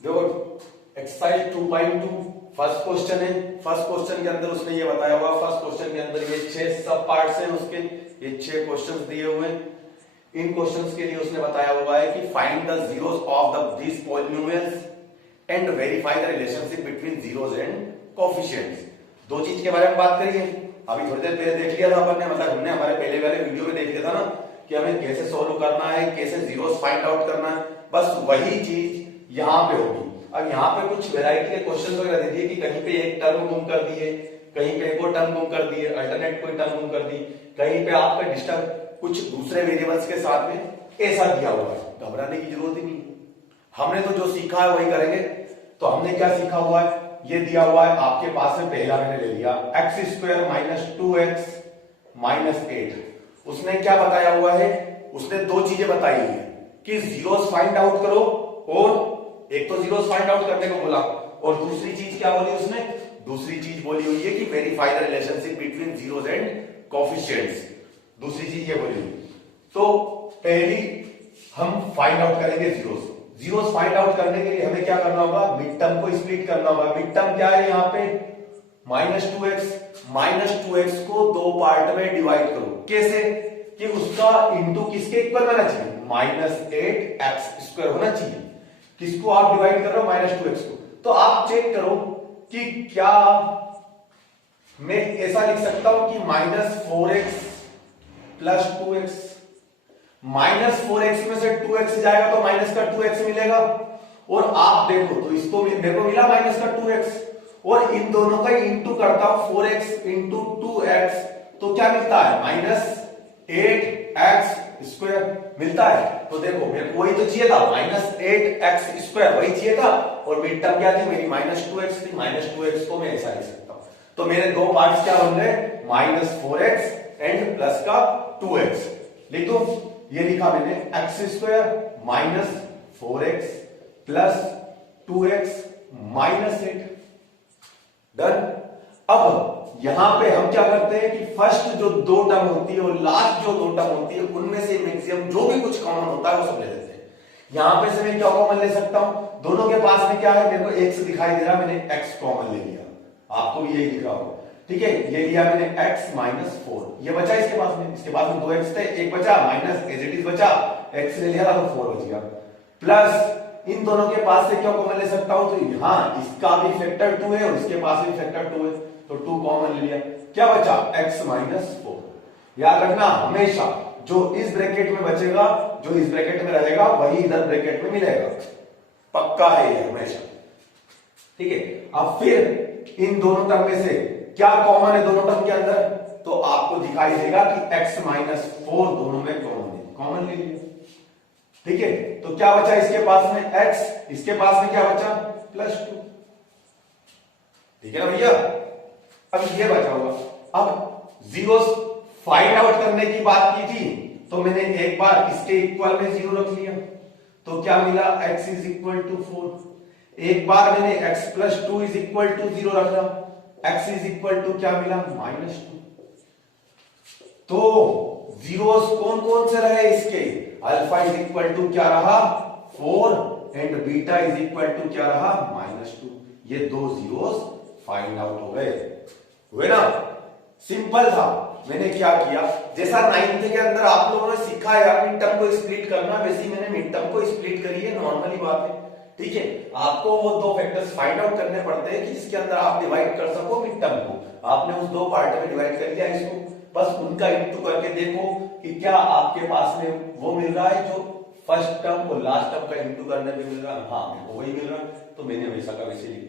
देखो exercise 2.2 first question है। First question के अंदर उसने ये बताया हुआ, फर्स्ट क्वेश्चन के अंदर ये 6 सब पार्ट्स हैं उसके, ये 6 क्वेश्चंस दिए हुए हैं। इन क्वेश्चंस के लिए उसने बताया हुआ है कि find the zeros of the this polynomials and verify the relationship between zeros and coefficients. दो चीज के बारे में बात करिए। अभी थोड़ी देर पहले देख लिया था अपन ने, मतलब हमने हमारे पहले वाले वीडियो में देख लिया था ना कि हमें कैसे सोल्व करना है, कैसे जीरोस फाइंड आउट करना है। बस वही चीज यहाँ पे होगी। अब यहाँ पे कुछ वैरायटी के क्वेश्चन वगैरह दे दिए कि कहीं पे एक टर्म गुम कर दिए, कहीं पे एक और टर्म गुम कर दिए, अल्टरनेट कोई टर्म गुम कर दी, कहीं पे आपका डिस्टर्ब कुछ दूसरे वेरिएबल्स के साथ में ऐसा दिया हुआ है। घबराने की जरूरत ही नहीं, हमने तो जो सीखा है वही करेंगे। तो हमने क्या सीखा हुआ है, ये दिया हुआ है आपके पास में, पहला मैंने ले लिया x square minus 2x minus 8। उसने क्या बताया हुआ है, उसने दो चीजें बताई है कि जीरोस फाइंड आउट करो, और एक तो जीरोस फाइंड आउट करने को बोला, और दूसरी चीज क्या बोली उसने, दूसरी चीज बोली हुई है कि verify the relationship between zeros and coefficients. दूसरी चीज ये बोली। तो पहली हम फाइंड आउट करेंगे जीरोस। जीरोस फाइंड आउट करने के लिए हमें क्या करना होगा, मिड टर्म को स्प्लिट करना होगा। मिड टर्म क्या है यहाँ पे, -2x को दो पार्ट में डिवाइड करो। कैसे कि उसका इंटू किसके इक्वल होना चाहिए, -8x² होना चाहिए। किसको आप डिवाइड कर रहे हो, -2x को। तो आप चेक करो कि क्या मैं ऐसा लिख सकता हूं कि -4x प्लस 2x, -4x में से 2x जाएगा तो माइनस का 2x मिलेगा। और आप देखो तो इसको मेरे को मिला माइनस का 2x, और इन दोनों का इंटू करता हूं 4x इंटू 2x, तो क्या मिलता है, -8x² मिलता है। तो देखो मेरे को वही तो चाहिए था, -8x² वही चाहिए था, और मिड टर्म क्या थी मेरी, -2x थी। -2x को मैं ऐसा लिख सकता हूं। तो मेरे दो पार्ट्स क्या बन गए, -4x एंड प्लस का 2x। लिख दो, ये लिखा मैंने x² minus 4x plus 2x minus 8। Done. अब यहां पे हम क्या करते हैं कि फर्स्ट जो दो टर्म होती है और लास्ट जो दो टर्म होती है उनमें से मैक्सिमम जो भी कुछ कॉमन होता है वो सब ले लेते हैं। यहां पे से मैं क्या कॉमन ले सकता हूं, दोनों के पास में क्या है, मेरे को x दिखाई दे रहा, मैंने x कॉमन ले लिया। आपको भी यही दिख रहा होगा, ठीक है। ये लिया मैंने x माइनस 4, ये बचा इसके पास में, इसके पास में 2x थे, एक बचा, माइनस एज इट इज बचा, x ले लिया तो 4 बच गया। प्लस इन दोनों के पास से क्या कॉमन ले सकता हूं, तो हाँ इसका भी फैक्टर 2 है और इसके पास भी फैक्टर 2 है, तो 2 कॉमन ले लिया। क्या बचा, x माइनस 4। याद रखना हमेशा जो इस ब्रैकेट में बचेगा, जो इस ब्रैकेट में रहेगा वही इधर ब्रैकेट में मिलेगा, पक्का है ये हमेशा, ठीक है। अब फिर इन दोनों टर्म में से क्या कॉमन है दोनों टर्म के अंदर, तो आपको दिखाई देगा कि x माइनस 4 दोनों में कॉमन है, कॉमन ले लिया, ठीक है। तो क्या बचा इसके पास में x, इसके पास में क्या बचा, +2, ठीक है ना भैया। अब ये बचा हुआ, अब जीरोस फाइंड आउट करने की बात की थी, तो मैंने एक बार इसके इक्वल में 0 रख लिया, तो क्या मिला, x = 4। एक बार मैंने x + 2 = 0 रखा, x = क्या मिला, -2। तो जीरोस कौन कौन से रहे इसके, अल्फा = क्या रहा, 4 एंड बीटा = क्या रहा, -2। ये दो जीरोस फाइंड आउट हो गए, हुए ना। सिंपल था। मैंने क्या किया, जैसा 9th के अंदर आप लोगों ने सीखा है मिड टर्म को स्प्लिट करना, वैसे ही मैंने मिड टर्म को स्प्लिट करी है, नॉर्मली बात है, ठीक है। आपको वो दो फैक्टर्स फाइंड आउट करने पड़ते हैं कि जिसके अंदर आप डिवाइड कर सको मिड टर्म को। आपने उस दो पार्ट में डिवाइड कर लिया इसको, बस उनका इंटू करके देखो कि क्या आपके पास में वो मिल रहा है जो फर्स्ट टर्म और लास्ट टर्म का इंटू करने पे मिल रहा है, हाँ मेरे को वही मिल रहा है, तो मैंने वैसा का वैसे लिया।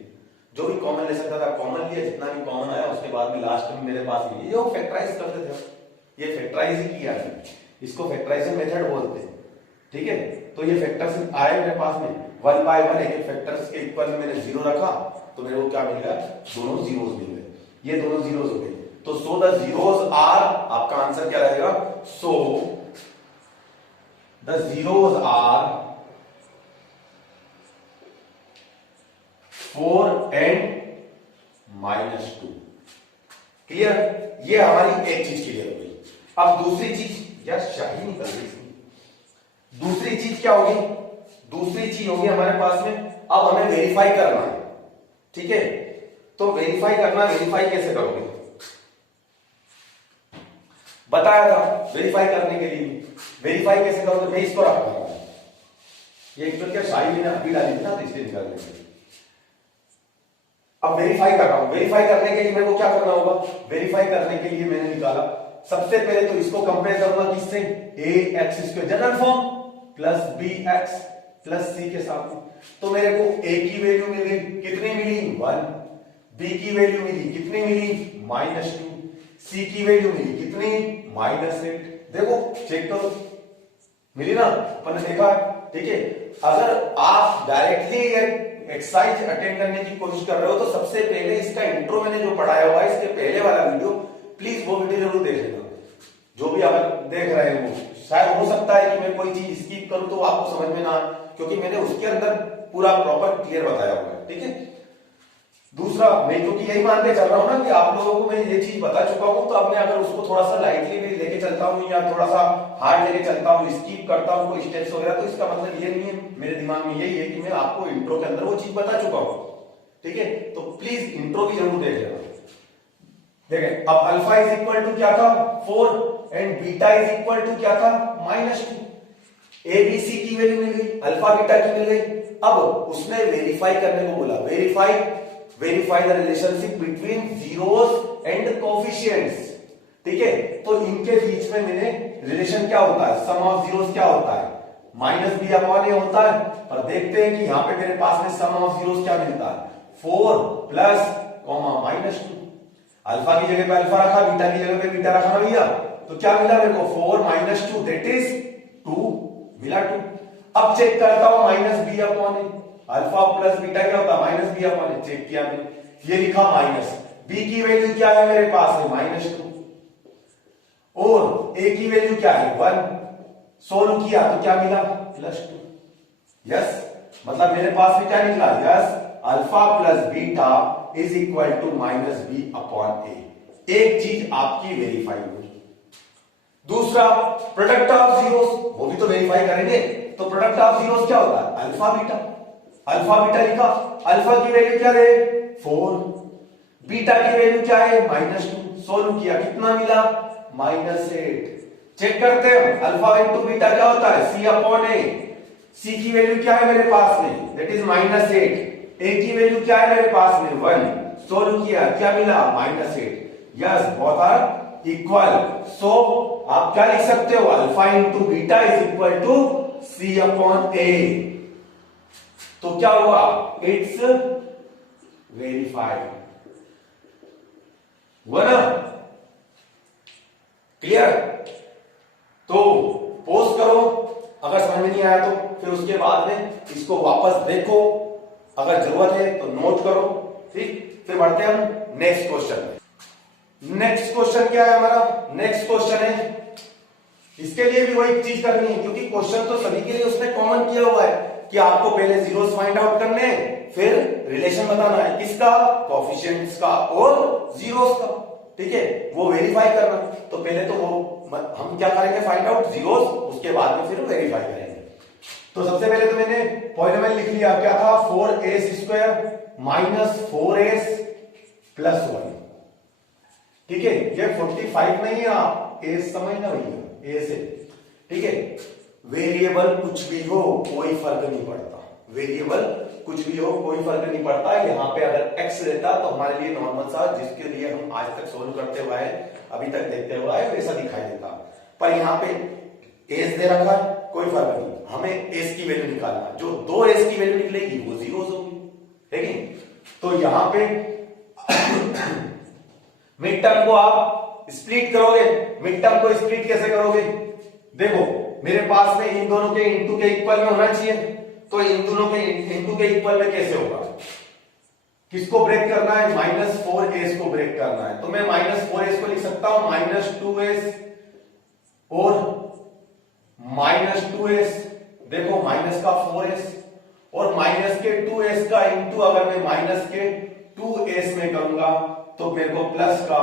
जो भी कॉमन ले सकता था कॉमन लिया, जितना भी कॉमन आया उसके बाद में लास्ट में मेरे पास में ये फैक्टराइज करते थे, ये फैक्टराइज ही किया है, इसको फैक्टराइजेशन मेथड बोलते हैं, ठीक है। तो ये फैक्टर्स आए मेरे पास में 1 बाय 1 एक फैक्टर्स के इक्वल में मैंने 0 रखा, तो मेरे को क्या मिल गया, दोनों जीरोस मिल गए, ये दोनों जीरोस हो गए। तो सो द जीरोस आर, आपका आंसर क्या रहेगा, so the zeros are 4 and -2। Clear, ये हमारी एक चीज क्लियर हो गई। अब दूसरी चीज, यार शाही निकल गई इसकी। दूसरी चीज क्या होगी, दूसरी चीज होगी हमारे पास में, अब हमें वेरीफाई करना है, ठीक है। तो वेरीफाई करना, वेरीफाई कैसे करोगे बताया था। वेरीफाई करने के लिए वेरीफाई कैसे करोगे, मैं इसको रखता हूं, ये एक्चुअली क्या शाही मैंने अभी डाली थी ना, तो इसलिए निकाल लेंगे। अब वेरीफाई कर रहा हूं, वेरीफाई करने के लिए मेरे को क्या करना होगा, वेरीफाई करने के लिए मैंने निकाला, सबसे पहले तो इसको कंपेयर करूंगा किससे, A X square general form plus B X plus C के साथ में। तो मेरे को ए की वैल्यू मिल गई, कितनी मिली 1, बी की वैल्यू मिली कितनी मिली -2, सी की वैल्यू मिली कितनी -8। देखो चेक करो, मिली ना, अपन ने देखा, ठीक है। अगर आप डायरेक्टली एक्सरसाइज अटेंड करने की कोशिश कर रहे हो तो सबसे पहले इसका इंट्रो मैंने जो पढ़ाया हुआ है, इसके पहले वाला वीडियो, प्लीज वो वीडियो जरूर देख लेना। जो भी आप देख रहे हैं वो शायद हो सकता है कि मैं कोई चीज स्किप करूं तो आपको समझ में ना, क्योंकि मैंने उसके अंदर पूरा प्रॉपर क्लियर बताया हुआ है, ठीक है। दूसरा, मैं क्योंकि यही मान के चल रहा हूं ना कि आप लोगों को मैं ये चीज बता चुका हूं, तो अब मैं अगर उसको थोड़ा सा लाइटली भी लेके चलता हूं या थोड़ा सा हार्ड लेके चलता हूं, स्किप करता हूं कोई स्टेप्स वगैरह, तो इसका मतलब ये नहीं है, मेरे दिमाग में यही है कि मैं आपको इंट्रो के अंदर वो चीज बता चुका हूं, ठीक है। तो प्लीज इंट्रो भी जरूर देख लेना। देखें, अब अल्फा इज इक्वल टू क्या था 4 and beta is equal to क्या था -2। ए बी सी की वैल्यू मिल गई, अल्फा बीटा की मिल गई। अब उसने वेरीफाई करने को बोला, verify the relationship between zeros and coefficients, ठीक है। तो इनके बीच में मैंने रिलेशन क्या होता है, सम ऑफ जीरोस क्या होता है -b/a होता है। और देखते हैं कि यहां पे मेरे पास में सम ऑफ जीरोस क्या मिलता है 4 प्लस -2। अल्फा की जगह पे अल्फा रखा, बीटा की जगह पे बीटा रखा ना भैया, तो क्या मिला मेरे को 4 - 2 दैट इज 2 मिला 2। अब चेक करता हूं -b/a, अल्फा प्लस बीटा क्या होता है -b/a, चेक किया मैंने, ये लिखा माइनस, b की वैल्यू क्या है मेरे पास है -2 और a की वैल्यू क्या है 1, सोल्व किया तो क्या मिला +2। यस, मतलब मेरे पास में क्या निकला, yes alpha plus beta is equal to -b/a। एक चीज आपकी वेरीफाई हुई। दूसरा, प्रोडक्ट ऑफ जीरोस, वो भी तो वेरीफाई करेंगे। तो प्रोडक्ट ऑफ जीरोस क्या होता है, अल्फा बीटा लिखा, अल्फा की वैल्यू क्या है 4, बीटा की वैल्यू क्या है -2, सोल्व किया कितना मिला -8। चेक करते हैं, अल्फा इंटू बीटा क्या होता है c/a। सी की वैल्यू क्या है मेरे पास में, दैट इज -8। ए की वैल्यू क्या है मेरे पास में 1, सोल्व किया क्या मिला -8। Yes, both are equal. So आप क्या लिख सकते हो, alpha into beta is equal to c/a। तो क्या हुआ, इट्स वेरीफाइड, हुआ ना, क्लियर। तो पोस्ट करो, अगर समझ में नहीं आया तो फिर उसके बाद में इसको वापस देखो, अगर जरूरत है तो नोट करो, ठीक। फिर बढ़ते हैं हम नेक्स्ट क्वेश्चन में। नेक्स्ट क्वेश्चन क्या है हमारा, नेक्स्ट क्वेश्चन है, इसके लिए भी वही चीज करनी है, क्योंकि क्वेश्चन तो सभी के लिए उसने कॉमन किया हुआ है कि आपको पहले जीरोस फाइंड आउट करने हैं, फिर रिलेशन बताना है किसका, कोएफिशिएंट्स का और जीरोस का, ठीक है, वो वेरीफाई करना। तो पहले तो वो हम क्या करेंगे, फाइंड आउट जीरोस, उसके बाद में फिर वेरीफाई करेंगे। तो सबसे पहले तो मैंने पॉलिनोमियल लिख लिया, क्या था 4s² माइनस 4s प्लस 1, ठीक है। ये 45 नहीं है, आप ए समझना भैया, ए से, ठीक है। वेरिएबल कुछ भी हो कोई फर्क नहीं पड़ता, वेरिएबल कुछ भी हो कोई फर्क नहीं पड़ता। यहाँ पे अगर x रहता तो हमारे लिए नॉर्मल सा, जिसके लिए हम आज तक सोल्व करते हुए हैं, अभी तक देखते हुए आए, वैसा दिखाई देता। पर यहाँ पे एस दे रखा है, कोई फर्क नहीं, हमें एस की वैल्यू निकालना, जो 2s की वैल्यू निकलेगी वो जीरोस होगी, ठीक है। तो यहाँ पे मिड टर्म को आप स्प्लिट करोगे, मिड टर्म को स्प्लिट कैसे करोगे, देखो मेरे पास में इन दोनों के इंटू के इक्वल में होना चाहिए, तो इन दोनों के इंटू के इक्वल में कैसे होगा, किसको ब्रेक करना है, -4s को ब्रेक करना है। तो मैं -4s को लिख सकता हूं -2s और -2s, देखो माइनस का 4s और माइनस के 2s का इंटू, अगर मैं माइनस के 2s में करूंगा तो मेरे को प्लस का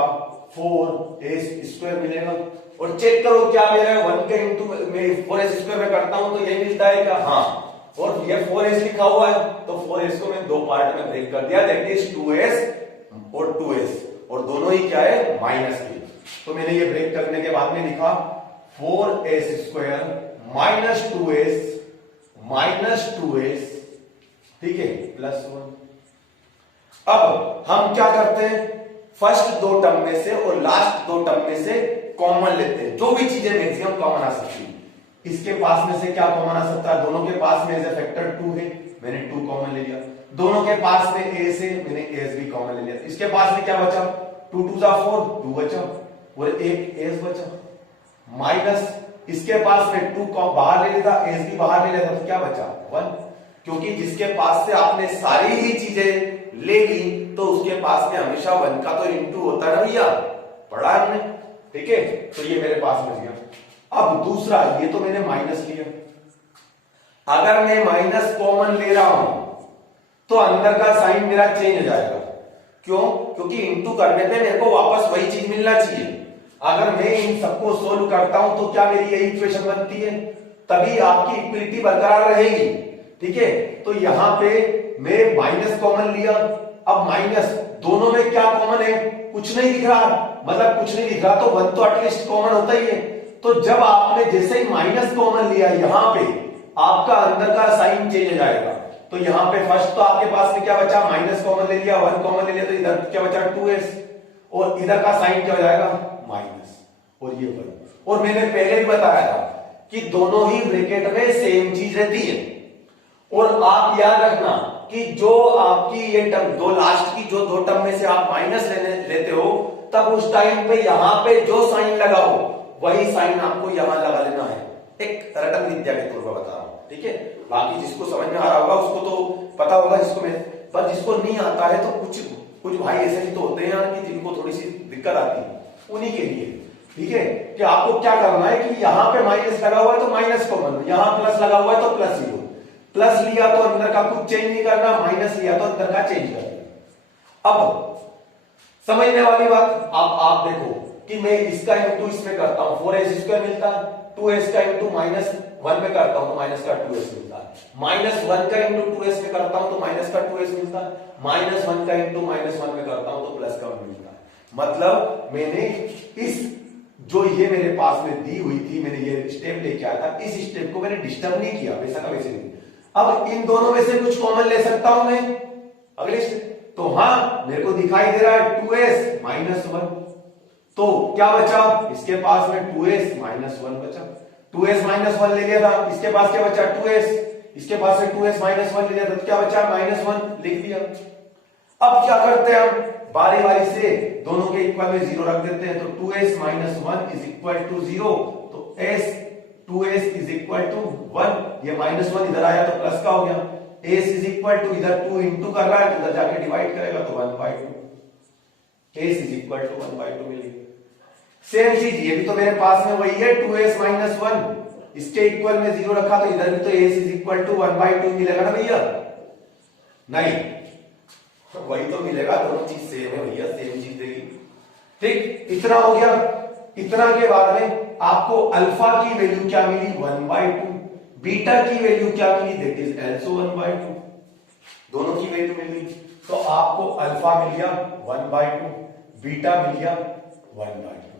4s² मिलेगा। और चेक करो क्या मेरा 1 के इंटू 4s² में करता हूं तो यही मिलता है क्या, हाँ और ये 4s लिखा हुआ है, तो 4s को मैंने दो पार्ट में ब्रेक कर दिया, दैट इज 2s और 2s, और दोनों ही क्या है माइनस के। तो मैंने ये ब्रेक करने के बाद में लिखा 4s स्क्वायर माइनस 2s, ठीक है, प्लस 1। अब हम क्या करते हैं, फर्स्ट दो टर्म में से और लास्ट दो टर्म में से कॉमन लेते हैं, जो भी चीजें मैक्सिमम कॉमन आ सकती है। इसके पास में से क्या कॉमन आ सकता है, दोनों के पास में एज ए फैक्टर 2 है, मैंने 2 कॉमन ले लिया। दोनों के पास में a से, मैंने s भी कॉमन ले लिया। इसके पास में क्या बचा, 2 2 4, 2 बचा और एक s बचा, माइनस इसके पास में 2 को बाहर ले लेता, s भी बाहर ले लेता, तो क्या बचा 1, क्योंकि जिसके पास से आपने सारी ही चीजें ले ली तो उसके पास में हमेशा 1 का तो इंटू होता है ना भैया, पढ़ा हमने, ठीक है। तो ये मेरे पास बच गया। अब दूसरा, ये तो मैंने माइनस लिया, अगर मैं माइनस कॉमन ले रहा हूं तो अंदर का साइन मेरा चेंज हो जाएगा। क्यों, क्योंकि इंटू करने पे मेरे को वापस वही चीज मिलना चाहिए। अगर मैं इन सबको सोल्व करता हूं तो क्या मेरी यही इक्वेशन बनती है, तभी आपकी इक्विलिटी बरकरार रहेगी, ठीक है। तो यहां पे मैं माइनस कॉमन लिया, अब माइनस दोनों में क्या कॉमन है, कुछ नहीं दिख रहा, मतलब कुछ नहीं दिख रहा, तो 1 तो एटलीस्ट कॉमन होता ही है। तो जब आपने जैसे ही माइनस कॉमन लिया, यहां पे आपका अंदर का साइन चेंज हो जाएगा। तो यहां पे फर्स्ट तो आपके पास में क्या बचा, माइनस कॉमन ले लिया, 1 कॉमन ले लिया, तो इधर क्या बचा 2s, और इधर का साइन क्या हो जाएगा माइनस, और ये 1। और मैंने पहले भी बताया था कि दोनों ही ब्रैकेट में सेम चीज रहती है। और आप याद रखना कि जो आपकी ये टर्म, दो लास्ट की जो दो टर्म में से आप माइनस लेते हो, तब उस टाइम पे यहां पे जो साइन लगाओ वही साइन आपको यहां लगा लेना है। एक रटन विद्या के तौर पर बता रहा हूं, ठीक है। बाकी जिसको समझ में आ रहा होगा उसको तो पता होगा, जिसको मैं, पर जिसको नहीं आता है तो कुछ भाई ऐसे भी तो होते हैं यार कि जिनको थोड़ी सी दिक्कत आती है, उन्हीं के लिए, ठीक है, कि आपको क्या करना है कि यहां पे माइनस लगा हुआ है तो माइनस कॉमन, यहां प्लस लगा हुआ है तो प्लस ही हो, प्लस लिया तो अंदर का कुछ चेंज नहीं करना, माइनस लिया तो अंदर का चेंज करना। अब समझने वाली बात, आप देखो कि मैं इसका इंटू इसमें करता हूं, 4s स्क्वायर मिलता है, 2s का इंटू माइनस 1 में करता हूं तो माइनस का 2s मिलता है, माइनस 1 का इंटू 2s में करता हूं तो माइनस का 2s मिलता है, माइनस 1 का इंटू माइनस 1 में करता हूं तो प्लस का 1 मिलता है। मतलब मैंने इस, जो ये मेरे पास में दी हुई थी, मैंने ये स्टेप लेके आया था, इस स्टेप को मैंने डिस्टर्ब नहीं किया, वैसा का वैसे नहीं। अब इन दोनों में से कुछ कॉमन ले सकता हूं मैं अगले स्टेप, तो हां मेरे को दिखाई दे रहा है 2s माइनस 1, तो क्या बचा, इसके पास में 2s माइनस 1 बचा, 2s माइनस 1 ले लिया था, इसके पास क्या बचा 2s, इसके पास से 2s माइनस 1 ले लिया था, तो क्या बचा माइनस 1 लिख दिया। अब क्या करते हैं हम, बारी बारी से दोनों के इक्वल में 0 रख देते हैं, तो 2s minus 1 is equal to 0, तो s 2s is equal to 1, ये माइनस 1 इधर आया तो प्लस का हो गया, s इज इक्वल टू, इधर 2 इंटू कर रहा है तो उधर जाके डिवाइड करेगा तो 1/2, s इज इक्वल टू 1/2 मिलेगा। सेम चीज ये भी तो मेरे पास में वही है, 2s माइनस 1, इसके इक्वल में 0 रखा तो इधर भी तो s इज इक्वल टू 1/2 मिलेगा ना भैया, नहीं वही तो मिलेगा, दोनों चीज सेम है भैया, सेम चीज देगी, ठीक। इतना हो गया, इतना के बाद में आपको अल्फा की वैल्यू क्या मिली 1/2, बीटा की वैल्यू क्या मिली, दैट इज आल्सो 1/2, दोनों की वैल्यू मिली, तो आपको अल्फा मिल गया 1/2, बीटा मिल गया 1/2।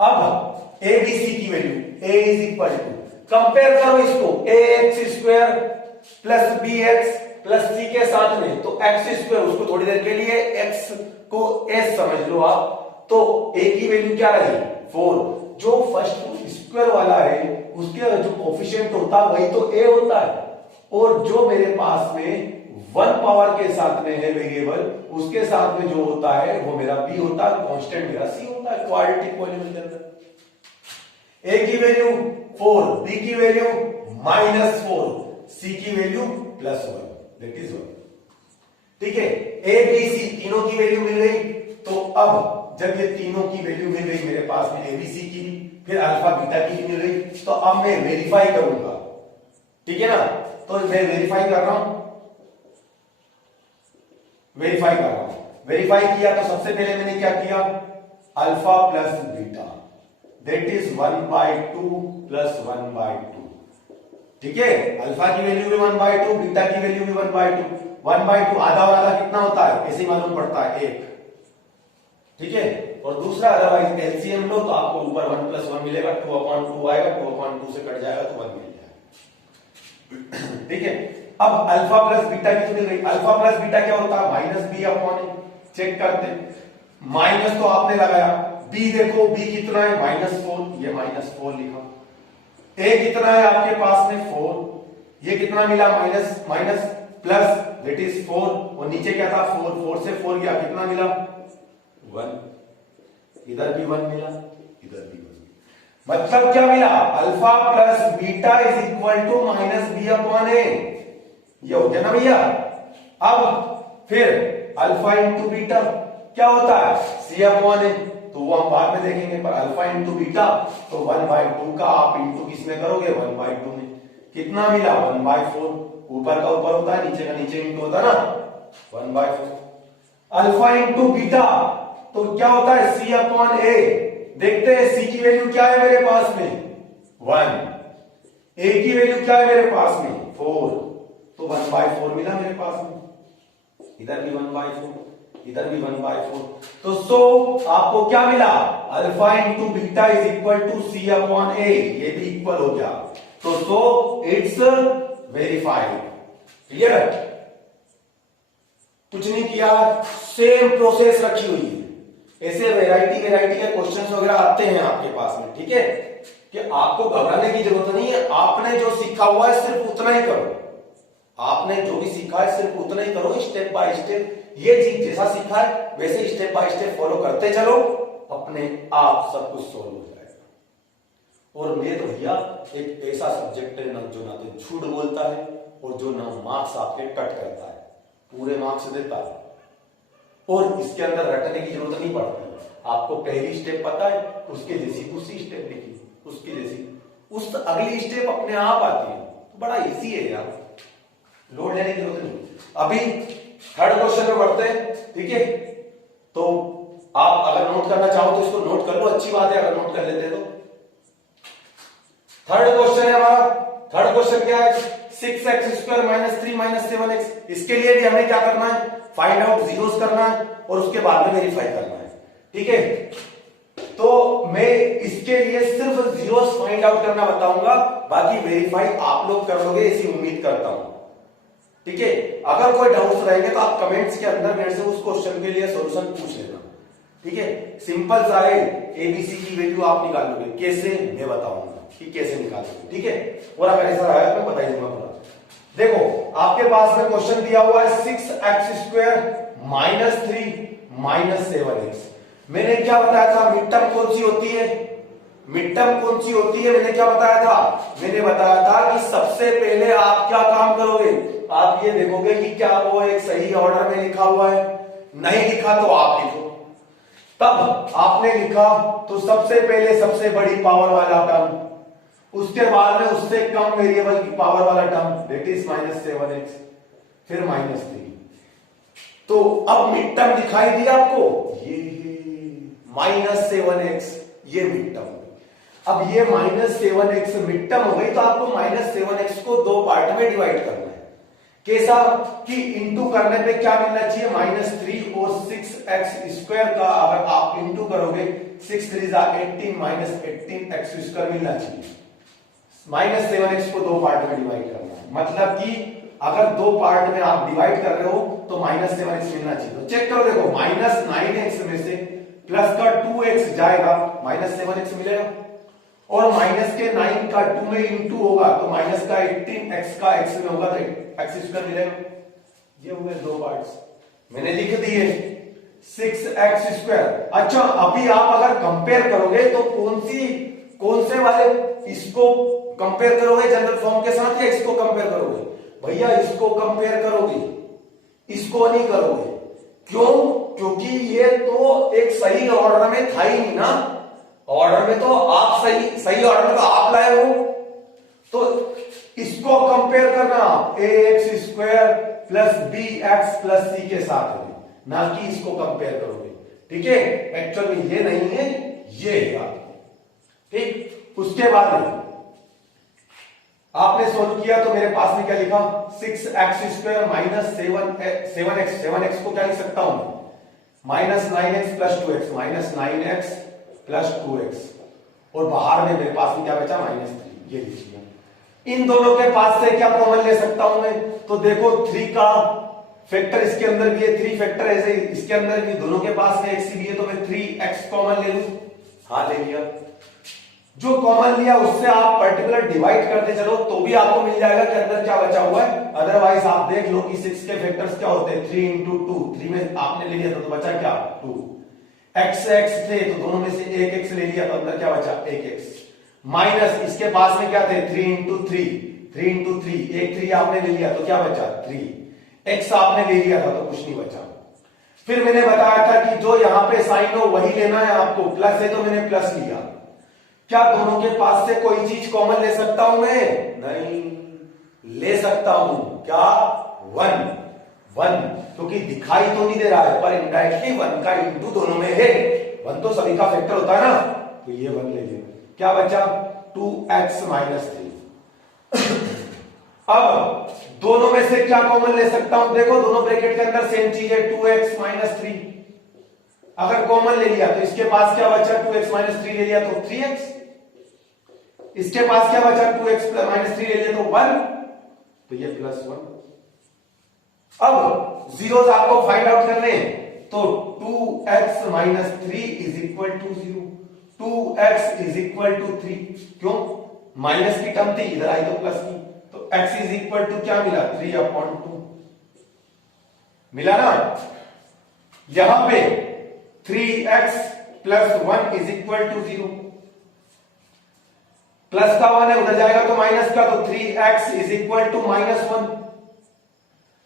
अब एबीसी की value, a is equal to, compare करो इसको, ax square plus bx plus c के साथ में, तो x स्क्वायर, उसको थोड़ी देर के लिए x को s समझ लो आप, तो a की वैल्यू क्या रही 4, जो फर्स्ट स्क्वायर वाला है उसके जो कोफिशिएंट होता है वही तो a होता है, और जो मेरे पास में 1 पावर के साथ में है वेरिएबल, उसके साथ में जो होता है वो मेरा b होता है, कांस्टेंट मेरा c होता है, क्वाड्रेटिक पॉलिनोमियल के अंदर। a की वैल्यू 4, b की वैल्यू -4, c की वैल्यू +1, दैट इज 1, ठीक है। a b c तीनों की वैल्यू मिल गई, तो अब जब ये तीनों की वैल्यू मिल गई मेरे पास में abc की भी, फिर अल्फा बीटा की भी मिल गई, तो अब मैं वेरीफाई करूंगा, ठीक है ना। तो मैं वेरीफाई कर रहा हूं, वेरीफाई किया तो सबसे पहले मैंने क्या किया, alpha plus beta that is 1/2 plus 1/2, ठीक है, अल्फा की वैल्यू भी 1/2, बीटा की वैल्यू भी 1/2। 1/2 आधा और आधा कितना होता है, ऐसे ही मालूम पड़ता है 1। ठीक है, और दूसरा अदरवाइज एलसीएम लो तो आपको ऊपर 1 + 1 मिलेगा, 2/2 आएगा, 2/2 से कट जाएगा तो 1 मिल जाएगा। ठीक है, अब अल्फा प्लस बीटा की मिल गई। अल्फा प्लस बीटा क्या होता है, -b/a। चेक करते, माइनस तो आपने लगाया, b देखो b कितना है, -4, ये -4 लिखा। a कितना है आपके पास में 4, ये कितना मिला, माइनस प्लस दैट इज 4, और नीचे क्या था 4, 4 से 4 गया, कितना मिला 1। इधर भी 1 मिला, इधर भी 1। मतलब क्या मिला, alpha plus beta is equal to -b/a। ये हो गया ना भैया। अब फिर अल्फा इंटू बीटा क्या होता है, c/a, तो वो हम बाद में देखेंगे, पर अल्फा इंटू बीटा तो 1/2 का आप इंटू किसमें करोगे, 1/2 में। कितना मिला 1/4, ऊपर का ऊपर होता है, नीचे का नीचे इंटू होता है ना, 1/4। अल्फा इंटू बीटा तो क्या होता है, c/a। देखते हैं c की वैल्यू क्या है मेरे पास में 1, a की वैल्यू क्या है मेरे पास में 4, तो 1/4 मिला मेरे पास में। इधर भी 1/4, इधर भी 1/4, तो सो आपको क्या मिला, alpha into beta is equal to c/a, ये भी इक्वल हो गया, तो सो इट्स वेरीफाइड। क्लियर है, कुछ नहीं किया, सेम प्रोसेस रखी हुई है। ऐसे वैरायटी के क्वेश्चंस वगैरह आते हैं आपके पास में। ठीक है, कि आपको घबराने की जरूरत नहीं है, आपने जो सीखा हुआ है सिर्फ उतना ही करो। आपने जो भी सीखा है सिर्फ उतना ही करो, स्टेप बाय स्टेप। ये चीज जैसा सीखा है वैसे स्टेप बाय स्टेप फॉलो करते चलो, अपने आप सब कुछ सोल्व हो जाएगा। और मैं तो भैया एक ऐसा सब्जेक्ट है ना जो ना तो झूठ बोलता है और जो ना मार्क्स आपके कट करता है, पूरे मार्क्स देता है, और इसके अंदर रटने की जरूरत नहीं पड़ती। आपको पहली स्टेप पता है, उसके जैसी दूसरी स्टेप लिखी, उसकी जैसी उस अगली स्टेप अपने आप आती है। तो बड़ा इजी है यार, लोड लेने की जरूरत नहीं। अभी थर्ड क्वेश्चन में बढ़ते हैं। ठीक है, तो आप अगर नोट करना चाहो तो इसको नोट कर लो, अच्छी बात है अगर नोट कर लेते हैं तो। थर्ड क्वेश्चन है हमारा, थर्ड क्वेश्चन क्या है, 6x² - 3 - 7x। इसके लिए भी हमें क्या करना है, फाइंड आउट जीरोस करना है और उसके बाद में वेरीफाई करना है। ठीक है, तो मैं इसके लिए सिर्फ जीरोस फाइंड आउट करना बताऊंगा, बाकी वेरीफाई आप लोग कर लोगे ऐसी उम्मीद करता हूं। ठीक है, अगर कोई डाउट्स रहेंगे तो आप कमेंट्स के अंदर मेरे से उस क्वेश्चन के लिए सॉल्यूशन पूछ लेना। ठीक है, सिंपल सा है, एबीसी की वैल्यू आप निकाल लोगे, कैसे मैं बताऊंगा कि कैसे निकालोगे। ठीक है, और अगर ऐसा है तो मैं बता दूंगा पूरा। देखो आपके पास में क्वेश्चन दिया हुआ है 6x² - 3 - 7x। मैंने क्या बताया था, मिड टर्म कौन सी होती है, मिड टर्म कौन सी होती है, मैंने क्या बताया था, मैंने बताया था कि सबसे पहले आप क्या काम करोगे, आप ये देखोगे कि क्या वो एक सही ऑर्डर में लिखा हुआ है, नहीं लिखा तो आप लिखो। तब आपने लिखा तो सबसे पहले सबसे बड़ी पावर वाला टर्म, उसके बाद में उससे कम वेरिएबल की पावर वाला टर्म दैट इज -7x, फिर -3। तो अब मिड टर्म दिखाई दिया आपको, ये -7x, ये मिड टर्म। अब ये -7x मिड टर्म हो गई, तो आपको -7x को दो पार्ट में डिवाइड करना है। कैसा कि इंटू करने पे क्या मिलना चाहिए, -3 और 6x² का अगर आप इंटू करोगे 6 3 18 -18x² मिलना चाहिए। -7x को दो पार्ट में डिवाइड करना है, मतलब कि अगर दो पार्ट में आप डिवाइड कर रहे हो तो -7x मिलना चाहिए। तो चेक करो, देखो -9x में से प्लस का 2x जाएगा, -7x मिलेगा, और माइनस के 9 का 2 में इंटू होगा तो माइनस का 18x का x में होगा तो x² मिलेगा। ये हुए दो पार्ट्स, मैंने लिख दिए 6x²। अच्छा, अभी आप अगर कंपेयर करोगे तो कौन से वाले इसको कंपेयर करोगे जनरल फॉर्म के साथ, या इसको कंपेयर करोगे, भैया इसको कंपेयर करोगे, इसको नहीं करोगे। क्यों, क्योंकि ये तो एक सही ऑर्डर में था ही नहीं ना, ऑर्डर में तो आप सही ऑर्डर में तो आप लाए हो, तो इसको कंपेयर करना ax² plus bx plus c के साथ है, ना कि इसको कंपेयर करोगे। ठीक है, एक्चुअल में ये नहीं है, ये है आपको। ठीक, उसके बाद आपने सोल्व किया तो मेरे पास में क्या लिखा, 6x² माइनस 7x को क्या लिख सकता हूं, -9x plus 2x, -9x plus 2x, और बाहर में मेरे पास में क्या बचा, -3, ये लिख लिया। इन दोनों के पास से क्या कॉमन ले सकता हूं मैं, तो देखो 3 का फैक्टर इसके अंदर भी है, 3 फैक्टर ऐसे इसके अंदर भी, दोनों के पास में x भी है, तो मैं 3x कॉमन ले लूं, हाँ ले लिया। जो कॉमन लिया उससे आप पर्टिकुलर डिवाइड करते चलो तो भी आपको मिल जाएगा कि अंदर क्या बचा हुआ है। अदरवाइज आप देख लो कि 6 के फैक्टर्स क्या होते हैं, 3 इंटू 2, 3 में आपने ले लिया तो बचा क्या, 2, x थे तो दोनों में से एक x ले लिया तो अंदर क्या बचा, 1x, माइनस इसके पास में क्या थे, 3 इंटू 3, एक 3 आपने ले लिया तो क्या बचा, 3, x आपने ले लिया था तो कुछ नहीं बचा। फिर मैंने बताया था कि जो यहां पे साइन हो वही लेना है आपको, प्लस है तो मैंने प्लस लिया। क्या दोनों के पास से कोई चीज कॉमन ले सकता हूं मैं, नहीं ले सकता हूं, क्या, 1, क्योंकि दिखाई तो नहीं दे रहा है पर इनडायरेक्टली 1 का इंटू दोनों में है, 1 तो सभी का फैक्टर होता है ना, तो ये 1 ले लेना। क्या बचा, 2x माइनस 3। अब दोनों में से क्या कॉमन ले सकता हूं, देखो दोनों ब्रैकेट के अंदर सेम चीज है, 2x माइनस 3, अगर कॉमन ले लिया तो इसके पास क्या बचा, 2x माइनस 3 ले लिया तो 3x, इसके पास क्या बचा, 2x माइनस 3 ले लिया तो 1, तो ये +1। अब जीरोस आपको फाइंड आउट करने हैं, तो 2x minus 3 is equal to 0, 2x is equal to 3, क्यों, माइनस की टर्म थी इधर आई तो प्लस की, तो x इज इक्वल टू क्या मिला, 3/2 मिला ना। यहां पे 3x plus 1 is equal to 0, plus का 1 है उधर जाएगा तो माइनस का, तो 3x इज इक्वल टू -1,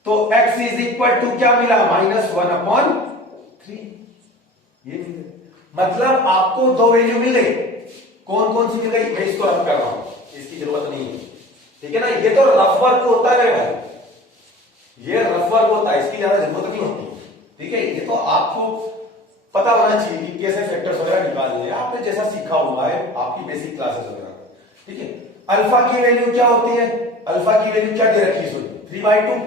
तो x इज इक्वल टू क्या मिला, -1/3, ये मिले। मतलब आपको दो वैल्यू मिल गई, कौन कौन सी मिल गई, मैं इसको रफ कर रहा हूं, इसकी जरूरत नहीं है, ठीक है ना, ये तो रफ वर्क होता है भाई, ये रफ वर्क होता है, इसकी ज्यादा जरूरत नहीं होती, ठीक है। ये तो आपको पता होना चाहिए कि कैसे फैक्टर्स वगैरह निकालने हैं, आपने जैसा सीखा हुआ है आपकी बेसिक क्लासेस वगैरह, ठीक है। अल्फा की वैल्यू क्या होती है, अल्फा की वैल्यू क्या दे रखी है, 3/2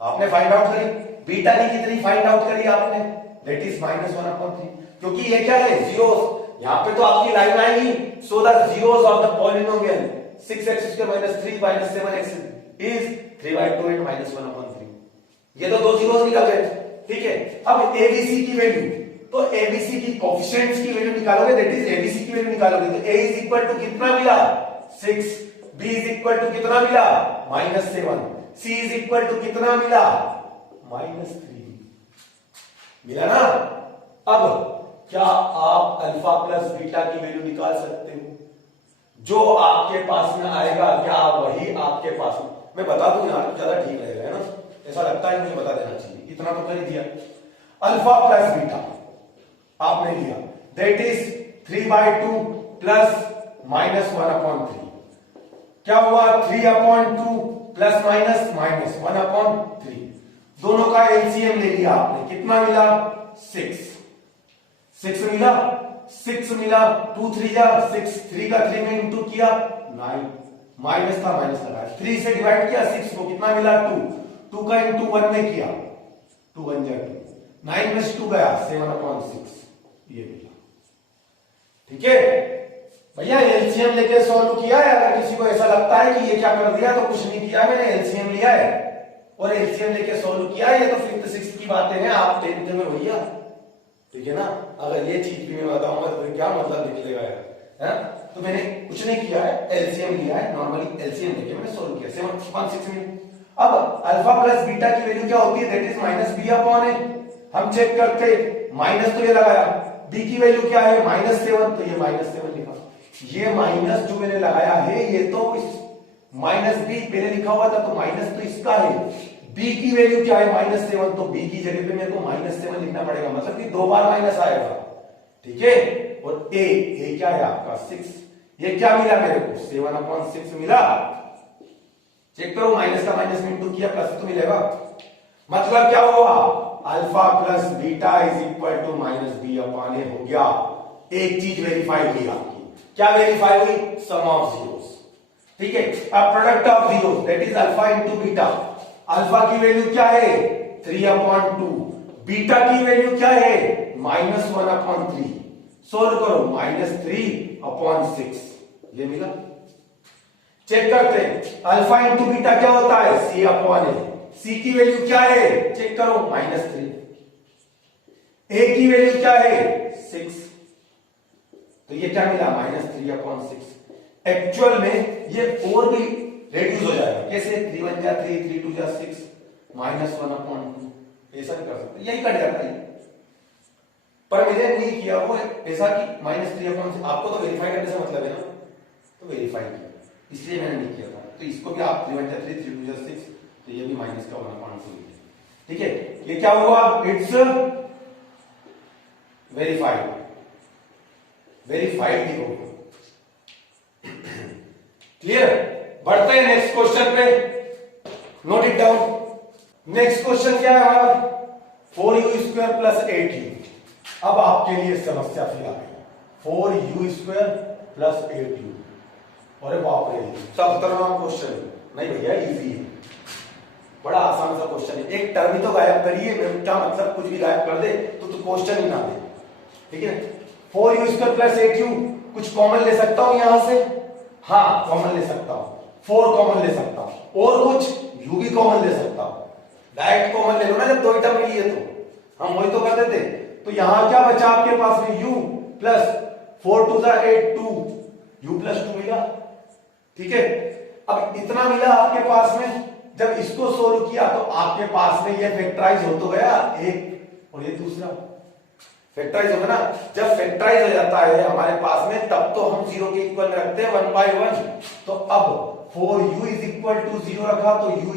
आपने फाइंड आउट करी, बीटा की कितनी फाइंड आउट करी आपने, दैट इज -1/3, क्योंकि ये क्या है, जीरोस, यहां पे तो आपकी लाइन आएगी, सो the zeros of the polynomial 6x² - 3 - 7x is 3/2 and -1/3, ये तो दो जीरोस निकल गए, ठीक है। अब एबीसी की वैल्यू, तो एबीसी की कोएफिशिएंट्स की वैल्यू निकालोगे, दैट इज एबीसी की वैल्यू निकालोगे, तो a इज इक्वल टू कितना मिला, 6, b इज इक्वल टू कितना मिला, -7, c इज इक्वल टू कितना मिला, -3 मिला ना। अब क्या आप अल्फा प्लस बीटा की वैल्यू निकाल सकते हो, जो आपके पास में आएगा क्या वही आपके पास में, मैं बता दूं यार ज्यादा ठीक रहेगा, है ना, ऐसा लगता है मुझे बता देना चाहिए, इतना तो कर ही दिया। अल्फा प्लस बीटा आपने लिया, दैट इज 3/2 प्लस -1/3, क्या हुआ, 3/2 प्लस माइनस -1/3, दोनों का एलसीएम ले लिया आपने, कितना मिला, 6 मिला, 6 मिला, 2 3 जा 6, 3 का 3 में इंटू किया 9, माइनस था माइनस लगाया, 3 से डिवाइड किया 6 को, कितना मिला, 2 का इंटू 1 में किया, 2 1 जा 2, 9 में से 2 गया 7/6, ये मिला, ठीक है भैया। एलसीएम लेके सॉल्व किया है, अगर किसी को ऐसा लगता है कि ये क्या कर दिया तो कुछ नहीं किया, मैंने एलसीएम लिया है और एलसीएम लेके सॉल्व किया है, ये तो 5th 6th की बातें हैं, आप 10th में भैया, ठीक है ना। अगर ये चीज भी मैं बताऊंगा तो क्या मतलब निकलेगा यार, है, तो मैंने कुछ नहीं किया है, एलसीएम लिया है, नॉर्मली एलसीएम लेके मैंने सॉल्व किया 7/6 में। अब अल्फा प्लस बीटा की वैल्यू क्या होती है, दैट इज -b/a, हम चेक करते, माइनस तो ये लगाया, b की वैल्यू क्या है, -7, तो ये -7 लिखा, ये माइनस जो मैंने लगाया है ये तो इस -b पहले लिखा हुआ था, तो माइनस तो इसका है, b की वैल्यू क्या है, -7, तो b की जगह पे मेरे को -7 लिखना पड़ेगा, मतलब कि 2 बार माइनस आएगा, ठीक है। और a क्या है आपका 6, ये क्या मिला मेरे को, 7/6 मिला, चेक करो, माइनस का माइनस में इंटू किया प्लस तो मिलेगा, मतलब क्या हुआ, alpha plus beta is equal to -b/a हो गया। एक चीज वेरीफाई हुई आपकी, क्या वेरीफाई हुई, सम ऑफ जीरोस, ठीक है। अब product of zero that is alpha into beta, alpha की वैल्यू क्या है 3/2, बीटा की वैल्यू क्या है -1/3, सोल्व करो -3/6, ये मिला। चेक करते हैं अल्फा इंटू बीटा क्या होता है C/A, सी की वैल्यू क्या है चेक करो -3, ए की वैल्यू क्या है 6, तो ये क्या मिला -3/6। एक्चुअल में ये और भी रेड्यूस हो जाएगा, कैसे 3 1 जा 3, 3 2 जा 6, -1/2, ऐसा भी कर सकते, यही कट जाता है। पर मैंने नहीं किया वो ऐसा कि -3/6, आपको तो वेरीफाई करने से मतलब है ना, तो वेरीफाई किया, इसलिए मैंने नहीं किया था। तो इसको भी आप 3 1 जा 3, 3 2 जा 6, तो ये भी -1/2, ठीक है। ये क्या हुआ, इट्स वेरीफाइड, वेरीफाइड ही होगा। क्लियर। बढ़ते हैं नेक्स्ट क्वेश्चन पे, note it down. Next question क्या है हमारा 4u² + 8u। अब आपके लिए समस्या फिर आ गई 4u² + 8u। अरे बाप रे, सब खतरनाक क्वेश्चन नहीं भैया, इजी है, बड़ा आसान सा क्वेश्चन है। एक टर्म ही तो गायब करिए, क्या मतलब कुछ भी गायब कर दे तो क्वेश्चन ही ना दे, ठीक है। 4u² + 8u, कुछ कॉमन ले सकता हूं यहां से, हाँ कॉमन ले सकता हूं, 4 कॉमन ले सकता हूं, और कुछ u भी कॉमन ले सकता हूं। डायरेक्ट कॉमन ले लो ना, जब दो टर्म मिली है तो हम वही तो करते थे। तो यहां क्या बचा आपके पास में u प्लस 4 2 8 2, u + 2 मिला, ठीक है। अब इतना मिला आपके पास में, जब इसको सोल्व किया तो आपके पास में ये फैक्टराइज हो तो गया एक, और ये दूसरा फैक्टराइज होगा ना। जब फैक्टराइज हो जाता है हमारे पास में, तब तो हम 0 के इक्वल में रखते हैं 1/1। तो अब 4u = 0 रखा, तो u